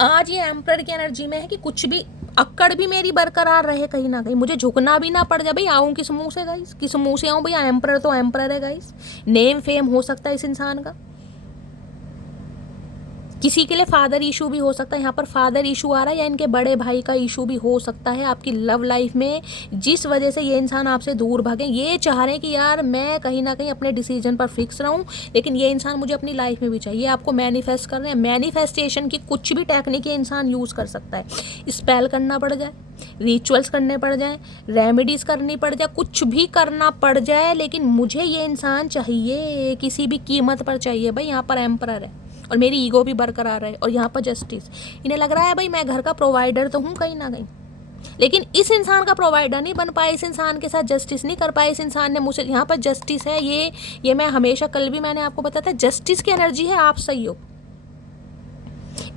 आज ये एम्परर की एनर्जी में है कि कुछ भी अक्कड़ भी मेरी बरकरार रहे कहीं ना कहीं, मुझे झुकना भी ना पड़ जाए। भाई आऊँ किस मुंह से गाइस, किस मुंह से आऊँ भैया? एम्परर तो एम्परर है गाइस। नेम फेम हो सकता है इस इंसान का, किसी के लिए फादर इशू भी हो सकता है। यहाँ पर फादर इशू आ रहा है या इनके बड़े भाई का इशू भी हो सकता है आपकी लव लाइफ में, जिस वजह से ये इंसान आपसे दूर भागे। ये चाह रहे हैं कि यार मैं कहीं ना कहीं अपने डिसीजन पर फिक्स रहूं, लेकिन ये इंसान मुझे अपनी लाइफ में भी चाहिए। आपको मैनिफेस्ट कर रहे हैं। मैनिफेस्टेशन की कुछ भी टेक्निक ये इंसान यूज़ कर सकता है। स्पेल करना पड़ जाए, रिचुअल्स करने पड़ जाए, रेमेडीज़ करनी पड़ जाए, कुछ भी करना पड़ जाए, लेकिन मुझे ये इंसान चाहिए, किसी भी कीमत पर चाहिए। भाई यहाँ पर एम्परर है और मेरी ईगो भी बरकरार है। और यहाँ पर जस्टिस, इन्हें लग रहा है भाई मैं घर का प्रोवाइडर तो हूँ कहीं ना कहीं, लेकिन इस इंसान का प्रोवाइडर नहीं बन पाए, इस इंसान के साथ जस्टिस नहीं कर पाए। इस इंसान ने मुझसे, यहाँ पर जस्टिस है। ये मैं हमेशा, कल भी मैंने आपको बताया था, जस्टिस की एनर्जी है। आप सही हो,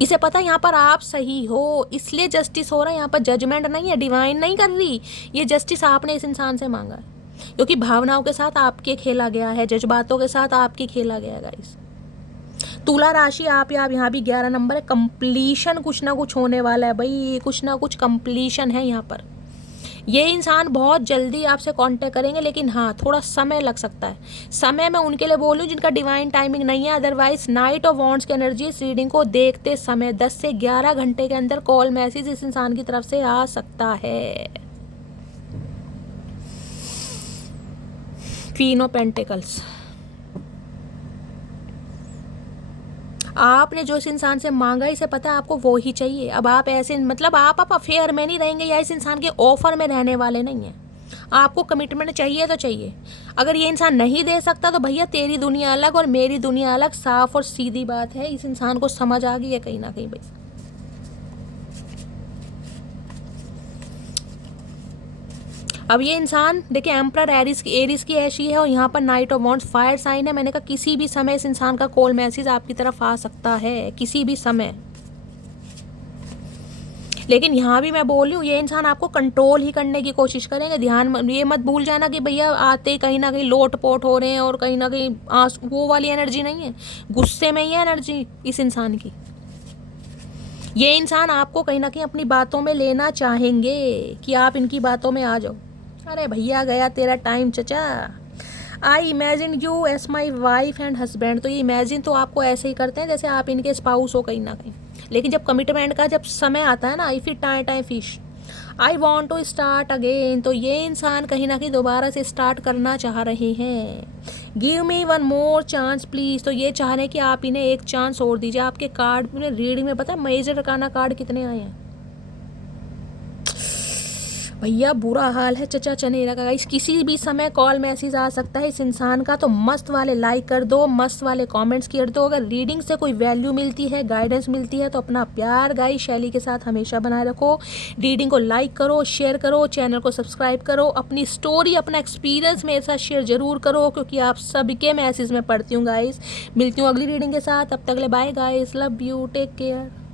इसे पता है यहाँ पर आप सही हो, इसलिए जस्टिस हो रहा है। यहाँ पर जजमेंट नहीं है, डिवाइन नहीं कर रही, ये जस्टिस आपने इस इंसान से मांगा है, क्योंकि भावनाओं के साथ आपके खेला गया है, जज्बातों के साथ आपके खेला गया है गाइस। तुला राशि आप यहाँ भी 11 नंबर है। कंप्लीशन कुछ ना कुछ होने वाला है भाई, कुछ ना कुछ कंप्लीशन है यहाँ पर। ये इंसान बहुत जल्दी आपसे कांटेक्ट करेंगे, लेकिन हाँ थोड़ा समय लग सकता है। समय मैं उनके लिए बोलूँ जिनका डिवाइन टाइमिंग नहीं है। अदरवाइज नाइट ऑफ वॉन्ड्स की एनर्जी इस रीडिंग को देखते समय 10 से 11 घंटे के अंदर कॉल मैसेज इस इंसान की तरफ से आ सकता है। क्वीन ऑफ पेंटिकल्स, आपने जो इस इंसान से मांगा, इसे पता है आपको वो ही चाहिए। अब आप ऐसे मतलब आप अफेयर में नहीं रहेंगे या इस इंसान के ऑफर में रहने वाले नहीं हैं। आपको कमिटमेंट चाहिए तो चाहिए। अगर ये इंसान नहीं दे सकता तो भैया तेरी दुनिया अलग और मेरी दुनिया अलग, साफ और सीधी बात है। इस इंसान को समझ आ गई है कहीं ना कहीं भाई। अब ये इंसान देखिए एम्परर एरिस की ऐसी है और यहाँ पर knight of wands fire sign है। मैंने कहा किसी भी समय इस इंसान का कॉल मैसेज आपकी तरफ आ सकता है, किसी भी समय। लेकिन यहाँ भी मैं बोल रही हूँ ये इंसान आपको कंट्रोल ही करने की कोशिश करेंगे। ध्यान ये मत भूल जाना कि भैया आते कहीं ना कहीं लोट पोट हो रहे हैं और कहीं ना कहीं वो वाली एनर्जी नहीं है, गुस्से में ही है एनर्जी इस इंसान की। ये इंसान आपको कहीं ना कहीं अपनी बातों में लेना चाहेंगे कि आप इनकी बातों में आ जाओ। अरे भैया गया तेरा टाइम चचा। I imagine you as my wife and husband. तो ये इमेजिन तो आपको ऐसे ही करते हैं जैसे आप इनके स्पाउस हो कहीं ना कहीं। लेकिन जब कमिटमेंट का जब समय आता है ना, आई फिर टाइम फिश, I want to start again, तो ये इंसान कहीं ना कहीं दोबारा से स्टार्ट करना चाह रहे हैं। Give me one more chance please. तो ये चाह रहे हैं कि आप इन्हें एक चांस और दीजिए। आपके कार्ड में रीडिंग में पता है मेजर अरकाना कार्ड कितने आए हैं भैया, बुरा हाल है चचा चनेरा का गाइस। किसी भी समय कॉल मैसेज आ सकता है इस इंसान का। तो मस्त वाले लाइक कर दो, मस्त वाले कमेंट्स कर दो। अगर रीडिंग से कोई वैल्यू मिलती है, गाइडेंस मिलती है, तो अपना प्यार गाइस शैली के साथ हमेशा बनाए रखो। रीडिंग को लाइक करो, शेयर करो, चैनल को सब्सक्राइब करो। अपनी स्टोरी, अपना एक्सपीरियंस मेरे साथ शेयर जरूर करो, क्योंकि आप सबके मैसेज में पढ़ती हूँ गाइस। मिलती हूँ अगली रीडिंग के साथ, तब तक ले bye guys, love you, take care.